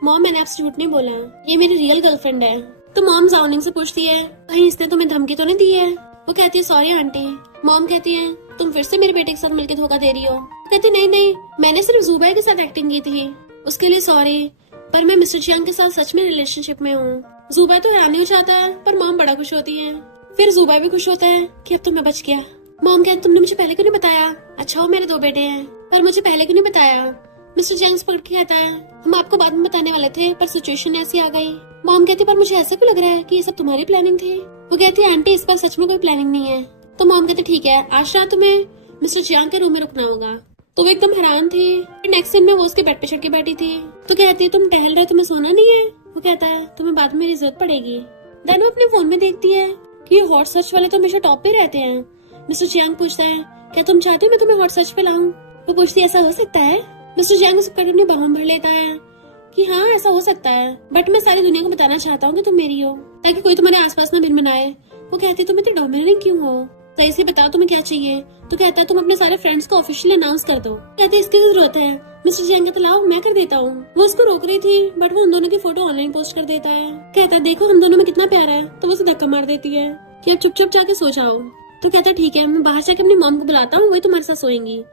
मॉम मैंने आपसे झूठ नहीं बोला, ये मेरी रियल गर्लफ्रेंड है। तो मॉम जाओनिंग से पूछती है कहीं इसने तुम्हें धमकी तो नहीं दी है? वो कहती है सॉरी आंटी। मॉम कहती है तुम फिर से मेरे बेटे के साथ मिलकर धोखा दे रही हो? कहती नहीं नहीं, मैंने सिर्फ जुबाई के साथ एक्टिंग की थी, उसके लिए सॉरी, पर मैं मिस्टर चियांग के साथ सच में रिलेशनशिप में हूँ। जुबाई तो हैरान हो जाता है, पर मॉम बड़ा खुश होती है। फिर जुबाई भी खुश होता है कि अब तो मैं बच गया। मॉम कहती तुमने मुझे पहले क्यों नहीं बताया? अच्छा हो मेरे 2 बेटे हैं, पर मुझे पहले क्यों नहीं बताया? मिस्टर चियांग पकड़ के कहता है हम आपको बाद में बताने वाले थे, पर सिचुएशन ऐसी आ गई। मॉम कहती पर मुझे ऐसा क्यों लग रहा है कि ये सब तुम्हारी प्लानिंग थी? वो कहती है आंटी इस पर सच में कोई प्लानिंग नहीं है। तो मॉम कहती ठीक है, आज रात तुम्हें मिस्टर चियांग के रूम में रुकना होगा। तो वो एकदम हैरान थी। नेक्स्ट सीन में वो उसके बेड पे चढ़ के बैठी थी। तो कहती है तुम टहल रहे, तुम्हें सोना नहीं है? वो कहता है तुम्हें बाद में मेरी जरूरत पड़ेगी। देन वो अपने फोन में देखती है कि ये हॉट सर्च वाले तो हमेशा टॉप पे रहते हैं। मिस्टर चियांग पूछता है क्या तुम चाहते हो मैं तुम्हें हॉट सर्च पे लाऊं? वो पूछती है ऐसा हो सकता है? मिस्टर चियांग उसे अपनी बाहों भर लेता है कि हाँ ऐसा हो सकता है, बट मैं सारी दुनिया को बताना चाहता हूँ कि तुम मेरी हो, ताकि कोई तुम्हारे आसपास ना भिन बनाए। वो कहती तुम इतनी डोमिनेटिंग क्यों हो? सही से बताओ तुम्हें क्या चाहिए। तो कहता है तुम अपने सारे फ्रेंड्स को ऑफिशियली अनाउंस कर दो। कहते हैं इसकी जरूरत है। मिस्टर जियांग कहता लाओ मैं कर देता हूँ। वो उसको रोक रही थी बट वो उन दोनों की फोटो ऑनलाइन पोस्ट कर देता है। कहता है देखो हम दोनों में कितना प्यार है। तो वो उसे धक्का मार देती है कि अब चुपचाप जाके सो जाओ। तो कहता है ठीक है मैं बाहर जाके अपनी मॉम को बुलाता हूँ, वही तुम्हारे साथ सोएंगी।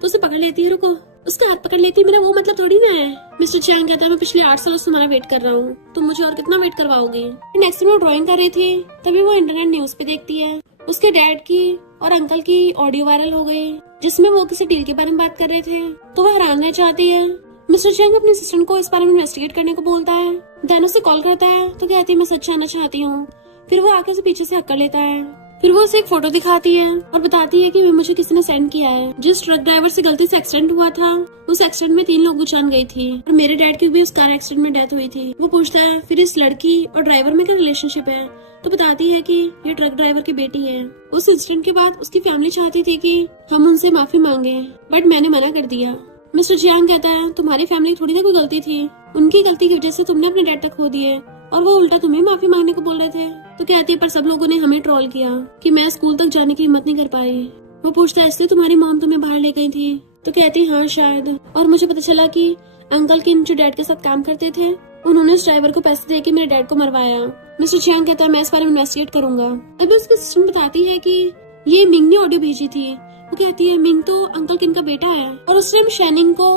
तो उसे पकड़ लेती है, रुको, उसका हाथ पकड़ लेती है, मेरा वो मतलब थोड़ी ना है। मिस्टर जियांग कहता है मैं पिछले 8 सालों से तुम्हारा वेट कर रहा हूँ, तुम मुझे और कितना वेट करवाओगे। नेक्स्ट वो ड्राइंग कर रही थी तभी वो इंटरनेट न्यूज पे देखती है उसके डैड की और अंकल की ऑडियो वायरल हो गई जिसमें वो किसी डील के बारे में बात कर रहे थे। तो वो हैरान रह जाती है। मिस्टर जियांग अपने असिस्टेंट को इस बारे में इन्वेस्टिगेट करने को बोलता है। देन उसे कॉल करता है तो कहती है मैं सच जानना चाहती हूँ। फिर वो आकर उसे पीछे से हक कर लेता है। फिर वो उसे एक फोटो दिखाती है और बताती है कि मुझे किसी ने सेंड किया है। जिस ट्रक ड्राइवर से गलती से एक्सीडेंट हुआ था उस एक्सीडेंट में 3 लोग जान गई थी और मेरे डैड की भी उस कार एक्सीडेंट में डेथ हुई थी। वो पूछता है फिर इस लड़की और ड्राइवर में क्या रिलेशनशिप है। तो बताती है कि ये ट्रक ड्राइवर की बेटी है। उस इंसिडेंट के बाद उसकी फैमिली चाहती थी कि हम उनसे माफी मांगे बट मैंने मना कर दिया। मिस्टर जियांग कहता है तुम्हारी फैमिली थोड़ी ना कोई गलती थी, उनकी गलती की वजह से तुमने अपने डैड तक खो दिए और वो उल्टा तुम्हें माफी मांगने को बोल रहे थे। तो कहती है पर सब लोगों ने हमें ट्रोल किया कि मैं स्कूल तक जाने की हिम्मत नहीं कर पाई। वो पूछता है इसलिए तुम्हारी मॉम तुम्हें बाहर ले गई थी। तो कहती हाँ शायद, और मुझे पता चला कि अंकल किन जो डैड के साथ काम करते थे उन्होंने उस ड्राइवर को पैसे दे के मेरे डैड को मरवाया। मिस्टर जियांग कहता है मैं इस बारे में इन्वेस्टिगेट करूंगा। अभी उसकी सिस्टर बताती है कि ये मिंग ने ऑडियो भेजी थी। वो कहती है मिंग तो अंकल किन का बेटा है और उस टाइम शैनिंग को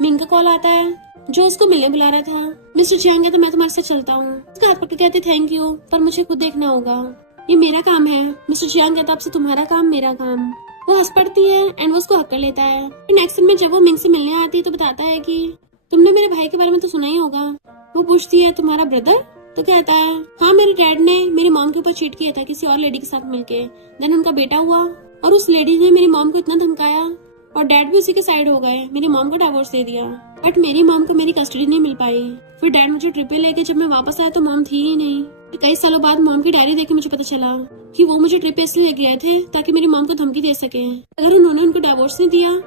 मिंग का कॉल आता है जो उसको मिलने बुला रहा था। मिस्टर जियांग कहता मैं तुम्हारे साथ चलता हूँ। उसका हाथ पकड़ कहते थैंक यू पर मुझे खुद देखना होगा, ये मेरा काम है। मिस्टर जियांग कहता आपसे तुम्हारा काम मेरा काम। वो हंस पड़ती है एंड वो उसको हक कर लेता है। नेक्स्ट में जब वो मिंग से मिलने आती है तो बताता है कि तुमने मेरे भाई के बारे में तो सुना ही होगा। वो पूछती है तुम्हारा ब्रदर। तो कहता है हाँ मेरे डैड ने मेरी मॉम के ऊपर चीट किया था किसी और लेडी के साथ मिलके। देन उनका बेटा हुआ और उस लेडी ने मेरी मॉम को इतना धमकाया और डैड भी उसी के साइड हो गए, मेरी मॉम को डिवोर्स दे दिया बट मेरी मॉम को मेरी कस्टडी नहीं मिल पाई। फिर डैड मुझे ट्रिप पे लेके जब मैं वापस आया तो मॉम थी ही नहीं। कई सालों बाद मॉम की डायरी देख के मुझे पता चला कि वो मुझे ट्रिप पे इसलिए ले गए थे ताकि मेरी मॉम को धमकी दे सके अगर उन्होंने उनको डिवोर्स नहीं दिया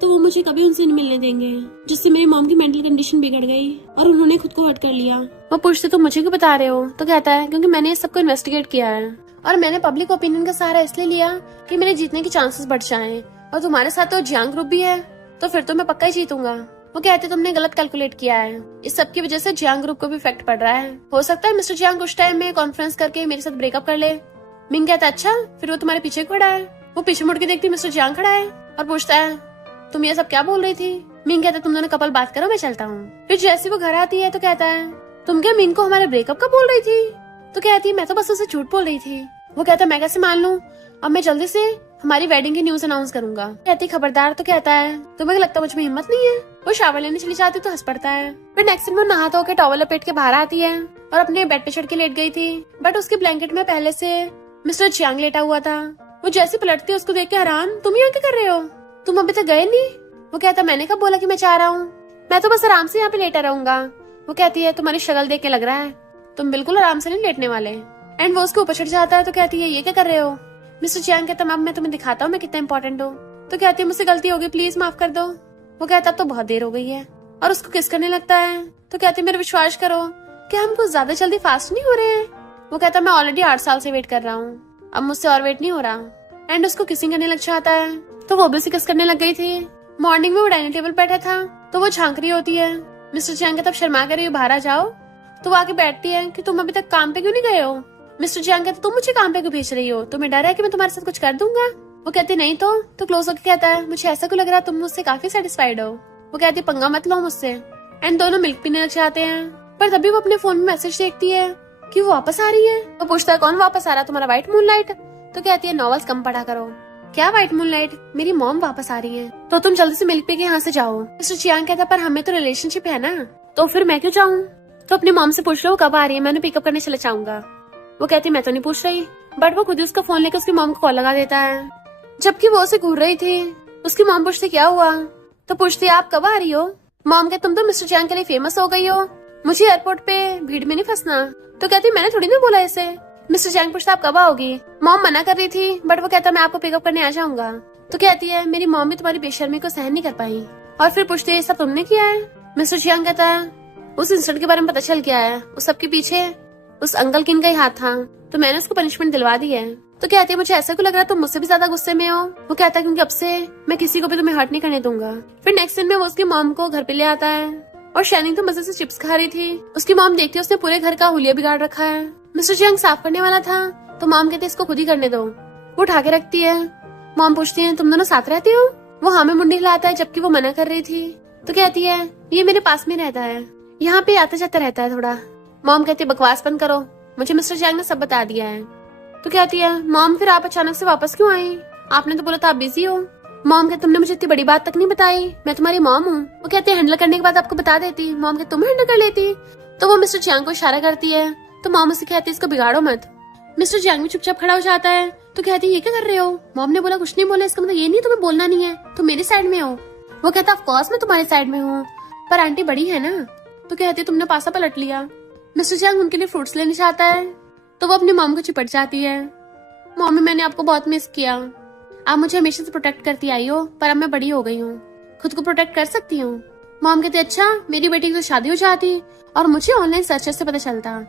तो वो मुझे कभी उनसे नहीं मिलने देंगे, जिससे मेरी मॉम की मेंटल कंडीशन बिगड़ गई और उन्होंने खुद को हर्ट कर लिया। वो पूछते तो मुझे क्यों बता रहे हो। तो कहता है क्योंकि मैंने इस सबको इन्वेस्टिगेट किया है और मैंने पब्लिक ओपिनियन का सहारा इसलिए लिया कि मेरे जीतने के चांसेस बढ़ जाएं और तुम्हारे साथ तो जियांग ग्रुप भी है तो फिर तो मैं पक्का ही जीतूंगा। वो कहते तुमने गलत कैलकुलेट किया है, इस सब की वजह से जियांग ग्रुप को भी इफेक्ट पड़ रहा है। हो सकता है मिस्टर जियांग कुछ टाइम में कॉन्फ्रेंस करके मेरे साथ ब्रेकअप कर ले। मिंग कहता अच्छा फिर वो तुम्हारे पीछे खड़ा है। वो पीछे मुड़ के देखती मिस्टर जियांग खड़ा है और पूछता है तुम ये सब क्या बोल रही थी। मिंग कहता तुम दोनों कपल बात करो मैं चलता हूँ। फिर जैसे वो घर आती है तो कहता है तुम क्या मिंग को हमारे ब्रेकअप का बोल रही थी। तो कहती है मैं तो बस उसे झूठ बोल रही थी। वो कहता है मैं कैसे मान लूं, अब मैं जल्दी से हमारी वेडिंग की न्यूज अनाउंस करूंगा। कहती खबरदार। तो कहता है तुम्हें लगता मुझ में हिम्मत नहीं है। वो शावर लेने चली जाती तो हंस पड़ता है। फिर नेक्स्ट दिन वो नहा धो के टॉवल लपेट के बाहर आती है और अपने बेड पे चढ़ के लेट गई थी बट उसके ब्लैंकेट में पहले से मिस्टर जियांग लेटा हुआ था। वो जैसे पलटती है उसको देख के हैरान, तुम यहाँ क्या कर रहे हो, तुम अभी तक गए नहीं। वो कहता मैंने कब बोला कि मैं चाह रहा हूँ, मैं तो बस आराम से यहाँ पे लेटा रहूंगा। वो कहती है तुम्हारी शक्ल देख के लग रहा है तुम बिल्कुल आराम से नहीं लेटने वाले। एंड वो उसके ऊपर चढ़ जाता है तो कहती है ये क्या कर रहे हो। मिस्टर जियांग कहता अब मैं तुम्हें दिखाता हूँ मैं कितना इंपॉर्टेंट हूँ। तो कहती है मुझसे गलती होगी प्लीज माफ कर दो। वो कहता अब तो बहुत देर हो गई है और उसको किस करने लगता है। तो कहती है मेरे विश्वास करो कि हम कुछ ज्यादा जल्दी फास्ट नहीं हो रहे हैं। वो कहता मैं ऑलरेडी 8 साल से वेट कर रहा हूँ, अब मुझसे और वेट नहीं हो रहा। एंड उसको किसिंग करने लग जाता है तो वो भी उसे किस करने लग गई थी। मॉर्निंग में वो डाइनिंग टेबल बैठा था तो वो झांक रही होती है। मिस्टर जियांग कहता शर्मा कर रही हो बाहर आ जाओ। तो वो आके बैठती है कि तुम अभी तक काम पे क्यों नहीं गए हो। मिस्टर जियांग कहता तुम मुझे काम पे क्यों भेज रही हो, तुम्हें डर है कि मैं तुम्हारे साथ कुछ कर दूंगा। वो कहती नहीं तो क्लोज होकर कहता है मुझे ऐसा क्यों लग रहा है तुम मुझसे काफी सेटिस्फाइड हो। वो कहती पंगा मत लो मुझसे। एंड दोनों मिल्क पीने लग जाते हैं पर तभी वो अपने फोन में मैसेज देखती है कि वो वापस आ रही है। वो पूछता है कौन वापस आ रहा, तुम्हारा व्हाइट मूनलाइट। तो कहती है नॉवेल्स कम पढ़ा करो। क्या व्हाइट मूनलाइट, मेरी मॉम वापस आ रही है तो तुम जल्दी से मिल्क पी के यहाँ से जाओ। मिस्टर जियांग कहता पर हमें तो रिलेशनशिप है ना, तो फिर मैं क्यों जाऊँ। तो अपनी मॉम से पूछ लो कब आ रही है, मैं पिकअप करने चले जाऊंगा। वो कहती मैं तो नहीं पूछ रही बट वो खुद ही उसका फोन लेकर उसकी मॉम को कॉल लगा देता है। जबकि वो उसे घूर रही थी उसकी मॉम पूछती क्या हुआ। तो पूछती आप कब आ रही हो। मॉम कहती तुम तो मिस्टर जियांग के लिए फेमस हो गई हो, मुझे एयरपोर्ट पे भीड़ में नहीं फंसना। तो कहती मैंने थोड़ी ना बोला इसे। मिस्टर जियांग पूछता आप कब आओगी। मॉम मना कर रही थी बट वो कहता मैं आपको पिकअप करने आ जाऊंगा। तो कहती है मेरी मॉम भी तुम्हारी बेशर्मी को सहन नहीं कर पाई। और फिर पूछती है सब तुमने किया है। मिस्टर जियांग कहता है उस इंसिडेंट के बारे में पता चल गया है, उस सबके पीछे उस अंकल किन का ही हाथ था तो मैंने उसको पनिशमेंट दिलवा दी है। तो कहती है मुझे ऐसा क्यों लग रहा है तुम मुझसे भी ज्यादा गुस्से में हो। वो कहता है क्योंकि अब से मैं किसी को भी तुम्हें हर्ट नहीं करने दूंगा। फिर नेक्स्ट दिन में वो उसकी मॉम को घर पे ले आता है और शाइनिंग तो मजे से चिप्स खा रही थी। उसकी मॉम देखती है उसने पूरे घर का हुलिया बिगाड़ रखा है। मिस्टर जियांग साफ करने वाला था तो मॉम कहती है इसको खुद ही करने दो। वो उठा के रखती है। मॉम पूछती है तुम दोनों साथ रहती हो। वो हाँ में मुंडी हिलाता है जबकि वो मना कर रही थी। तो कहती है ये मेरे पास में रहता है, यहाँ पे आता जाता रहता है थोड़ा। मॉम कहती है बकवास बंद करो, मुझे मिस्टर जियांग ने सब बता दिया है। तो कहती है मॉम फिर आप अचानक से वापस क्यों आई, आपने तो बोला था आप बिजी हो। मॉम कहती तुमने मुझे इतनी बड़ी बात तक नहीं बताई, मैं तुम्हारी मॉम हूँ। वो कहते हैं हैंडल करने के बाद आपको बता देती। मॉम कहती तुम हैंडल कर लेती। तो वो मिस्टर जियांग को इशारा करती है तो मॉम उसे कहती है इसको बिगाड़ो मत। मिस्टर जियांग भी चुपचाप खड़ा हो जाता है। तो कहती है ये क्या कर रहे हो। मॉम ने बोला कुछ नहीं बोला, इसका मतलब ये नहीं तुम्हें बोलना नहीं है, तुम मेरी साइड में हो। वो कहता ऑफ कोर्स मैं तुम्हारी साइड में हूँ, पर आंटी बड़ी है ना। तो कहती है तुमने पासा पलट लिया। मिस्टर जियांग उनके लिए फ्रूट्स लेने जाता है तो वो अपनी मॉम को चिपट जाती है। मॉमी मैंने आपको बहुत मिस किया, आप मुझे हमेशा से प्रोटेक्ट करती आई हो, पर अब मैं बड़ी हो गई हूँ, खुद को प्रोटेक्ट कर सकती हूँ। मॉम कहती अच्छा मेरी बेटी की तो शादी हो जाती और मुझे ऑनलाइन सर्चेस से पता चलता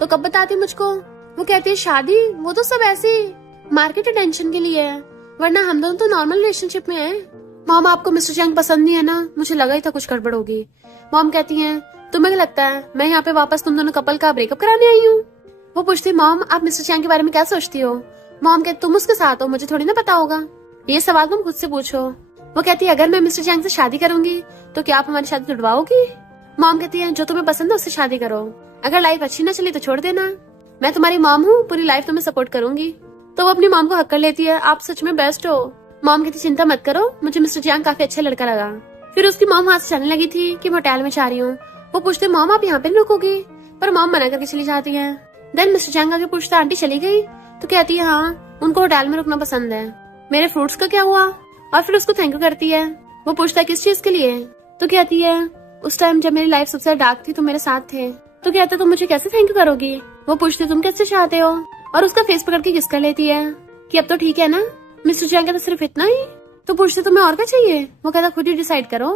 तो कब बताती मुझको। वो कहती है शादी वो तो सब ऐसी मार्केट अटेंशन के लिए है, वरना हम दोनों तो नॉर्मल रिलेशनशिप में है। मॉम आपको मिस्टर जियांग पसंद नहीं है ना, मुझे लगा ही था कुछ गड़बड़ होगी। मॉम कहती है तुम्हें क्या लगता है मैं यहाँ पे वापस तुम दोनों कपल का ब्रेकअप कराने आई हूँ। वो पूछती मॉम आप मिस्टर जियांग के बारे में क्या सोचती हो। मॉम कहती तुम उसके साथ हो, मुझे थोड़ी ना पता होगा, ये सवाल तुम खुद से पूछो। वो कहती है अगर मैं मिस्टर जियांग से शादी करूंगी तो क्या आप हमारी शादी तुड़वाओगी। मॉम कहती है जो तुम्हें पसंद है उससे शादी करो, अगर लाइफ अच्छी ना चली तो छोड़ देना, मैं तुम्हारी मॉम हूँ, पूरी लाइफ तुम्हें सपोर्ट करूंगी। तो वो अपनी मॉम को हक कर लेती है आप सच में बेस्ट हो। मॉम कहती चिंता मत करो, मुझे मिस्टर जियांग काफी अच्छा लड़का लगा। फिर उसकी मॉम वहाँ से चलने लगी थी कि मैं होटल में जा रही हूँ। वो पूछते मॉम आप यहाँ पे नहीं रुकोगी, पर मॉम मना करके चली जाती है। देन मिस्टर जियांग आगे पूछता आंटी चली गई। तो कहती है हाँ उनको होटल में रुकना पसंद है, मेरे फ्रूट्स का क्या हुआ। और फिर उसको थैंक यू करती है। वो पूछता है किस चीज के लिए। तो कहती है उस टाइम जब मेरी लाइफ सबसे डार्क थी तुम मेरे साथ थे। तो कहता तुम मुझे कैसे थैंक यू करोगी। वो पूछती तुम कैसे चाहते हो और उसका फेस पकड़ के किस कर लेती है कि अब तो ठीक है ना। मिस्टर जियांग कहता सिर्फ इतना ही। तो पूछते तुम्हें और क्या चाहिए। वो कहता खुद ही डिसाइड करो।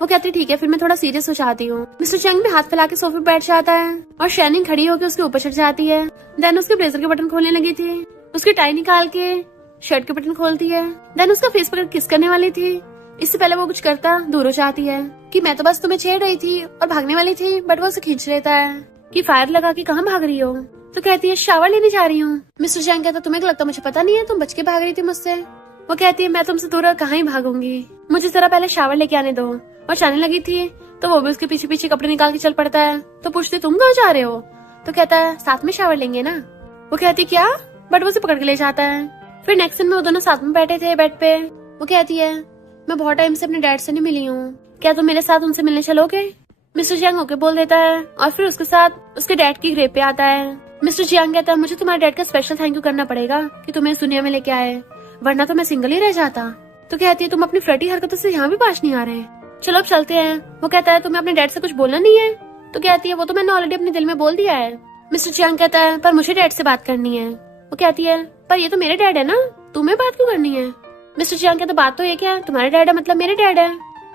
वो कहती ठीक है फिर मैं थोड़ा सीरियस हो जाती हूँ। मिस्टर जियांग भी हाथ फैला के सोफे पर बैठ जाता है और शाइनिंग खड़ी होकर उसके ऊपर चढ़ जाती है। देन उसके ब्लेजर के बटन खोलने लगी थी, उसकी टाई निकाल के शर्ट के बटन खोलती है। देन उसका फेस पकड़ किस करने वाली थी, इससे पहले वो कुछ करता दूर हो जाती है कि मैं तो बस तुम्हें छेड़ रही थी और भागने वाली थी, बट वो उसे खींच लेता है कि फायर लगा के कहाँ भाग रही हो। तो कहती है शावर लेने जा रही हूँ। मिस्टर जियांग कहता तुम्हें लगता मुझे पता नहीं है, तुम बच के भाग रही थी मुझसे। वो कहती है मैं तुमसे दूर कहाँ ही भागूंगी, मुझे जरा पहले शावर लेके आने दो। और जाने लगी थी तो वो भी उसके पीछे पीछे कपड़े निकाल के चल पड़ता है। तो पूछती तुम कहाँ जा रहे हो। तो कहता है साथ में शावर लेंगे ना। वो कहती क्या, बट वो उसे पकड़ के ले जाता है। फिर नेक्स्ट दिन में वो दोनों साथ में बैठे थे बेड पे। वो कहती है मैं बहुत टाइम से अपने डैड से नहीं मिली हूँ, क्या तुम मेरे साथ उनसे मिलने चलोगे। मिस्टर जियांग ओके बोल देता है और फिर उसके साथ उसके डैड की ग्रेव पे आता है। मिस्टर जियांग कहता है मुझे तुम्हारे डैड का स्पेशल थैंक यू करना पड़ेगा कि तुम्हें इस दुनिया में लेके आए, वरना तो मैं सिंगल ही रह जाता। तो कहती है तुम अपनी फ्लर्टी हरकतों से यहाँ भी पास नहीं आ रहे, चलो अब चलते हैं। वो कहता है तुम्हें अपने डैड से कुछ बोलना नहीं है। तो कहती है वो तो मैंने ऑलरेडी अपने दिल में बोल दिया है। मिस्टर जियांग कहता है पर मुझे डैड से बात करनी है। वो कहती है पर ये तो मेरे डैड है ना, तुम्हें बात क्यों करनी है। मिस्टर जियांग कहता बात तो ये क्या है, तुम्हारे डैड है मतलब मेरे डैड है।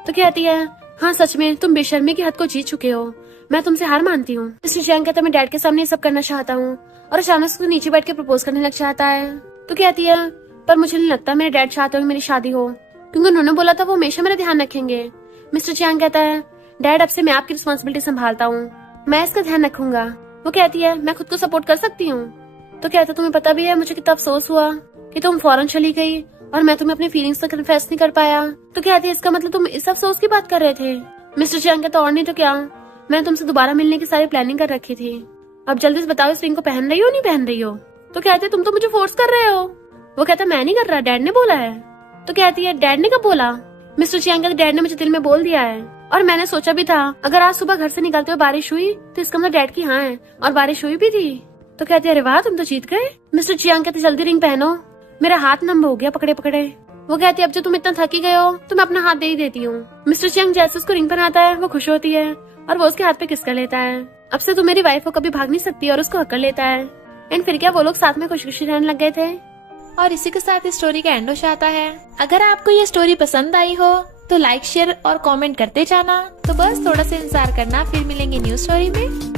तो कहती है हाँ सच में तुम बेशर्मी की हद को जीत चुके हो, मैं तुमसे हार मानती हूँ। मिस्टर जियांग कहता मैं डैड के सामने ये सब करना चाहता हूँ और अचानक से नीचे बैठ के प्रपोज करने लग जाता है। तो कहती है पर मुझे नहीं लगता मेरे डैड चाहते हो मेरी शादी हो, क्योंकि उन्होंने बोला था वो हमेशा मेरा ध्यान रखेंगे। मिस्टर जियांग कहता है डैड अब से मैं आपकी रिस्पॉन्सिबिलिटी संभालता हूँ, मैं इसका ध्यान रखूंगा। वो कहती है मैं खुद को सपोर्ट कर सकती हूँ। तो कहता तुम्हें पता भी है मुझे कितना अफसोस हुआ कि तुम फौरन चली गई और मैं तुम्हें अपनी फीलिंग्स तक कन्फेस नहीं कर पाया। तो कहती है इसका मतलब तुम इस अफसोस की बात कर रहे थे। मिस्टर जियांग कहता और नहीं तो क्या, मैंने तुमसे दोबारा मिलने की सारी प्लानिंग कर रखी थी, अब जल्दी से बताओ इस रिंग को पहन रही हो नहीं पहन रही हो। तो कहते तुम तो मुझे फोर्स कर रहे हो। वो कहता मैं नहीं कर रहा, डैड ने बोला है। तो कहती है डैड ने कब बोला। मिस्टर जियांग कहता डैड ने मुझे दिल में बोल दिया है और मैंने सोचा भी था अगर आज सुबह घर से निकलते हुए बारिश हुई तो इसका मतलब डैड की हाँ है, और बारिश हुई भी थी। तो कहते अरे वाह तुम तो जीत गए। मिस्टर जियांग कहते जल्दी रिंग पहनो, मेरा हाथ नम हो गया पकड़े पकड़े। वो कहती है अब जो तुम इतना थकी गए हो तो मैं अपना हाथ दे ही देती हूँ। मिस्टर जियांग जैसे उसको रिंग पहनाता है वो खुश होती है और वो उसके हाथ पे किस कर लेता है। अब से तू मेरी वाइफ को कभी भाग नहीं सकती और उसको हक कर लेता है। एंड फिर क्या वो लोग साथ में खुशी खुशी रहने लग गए थे। और इसी के साथ इस स्टोरी का एंड हो जाता है। अगर आपको ये स्टोरी पसंद आई हो तो लाइक शेयर और कमेंट करते जाना। तो बस थोड़ा सा इंतजार करना, फिर मिलेंगे न्यू स्टोरी में।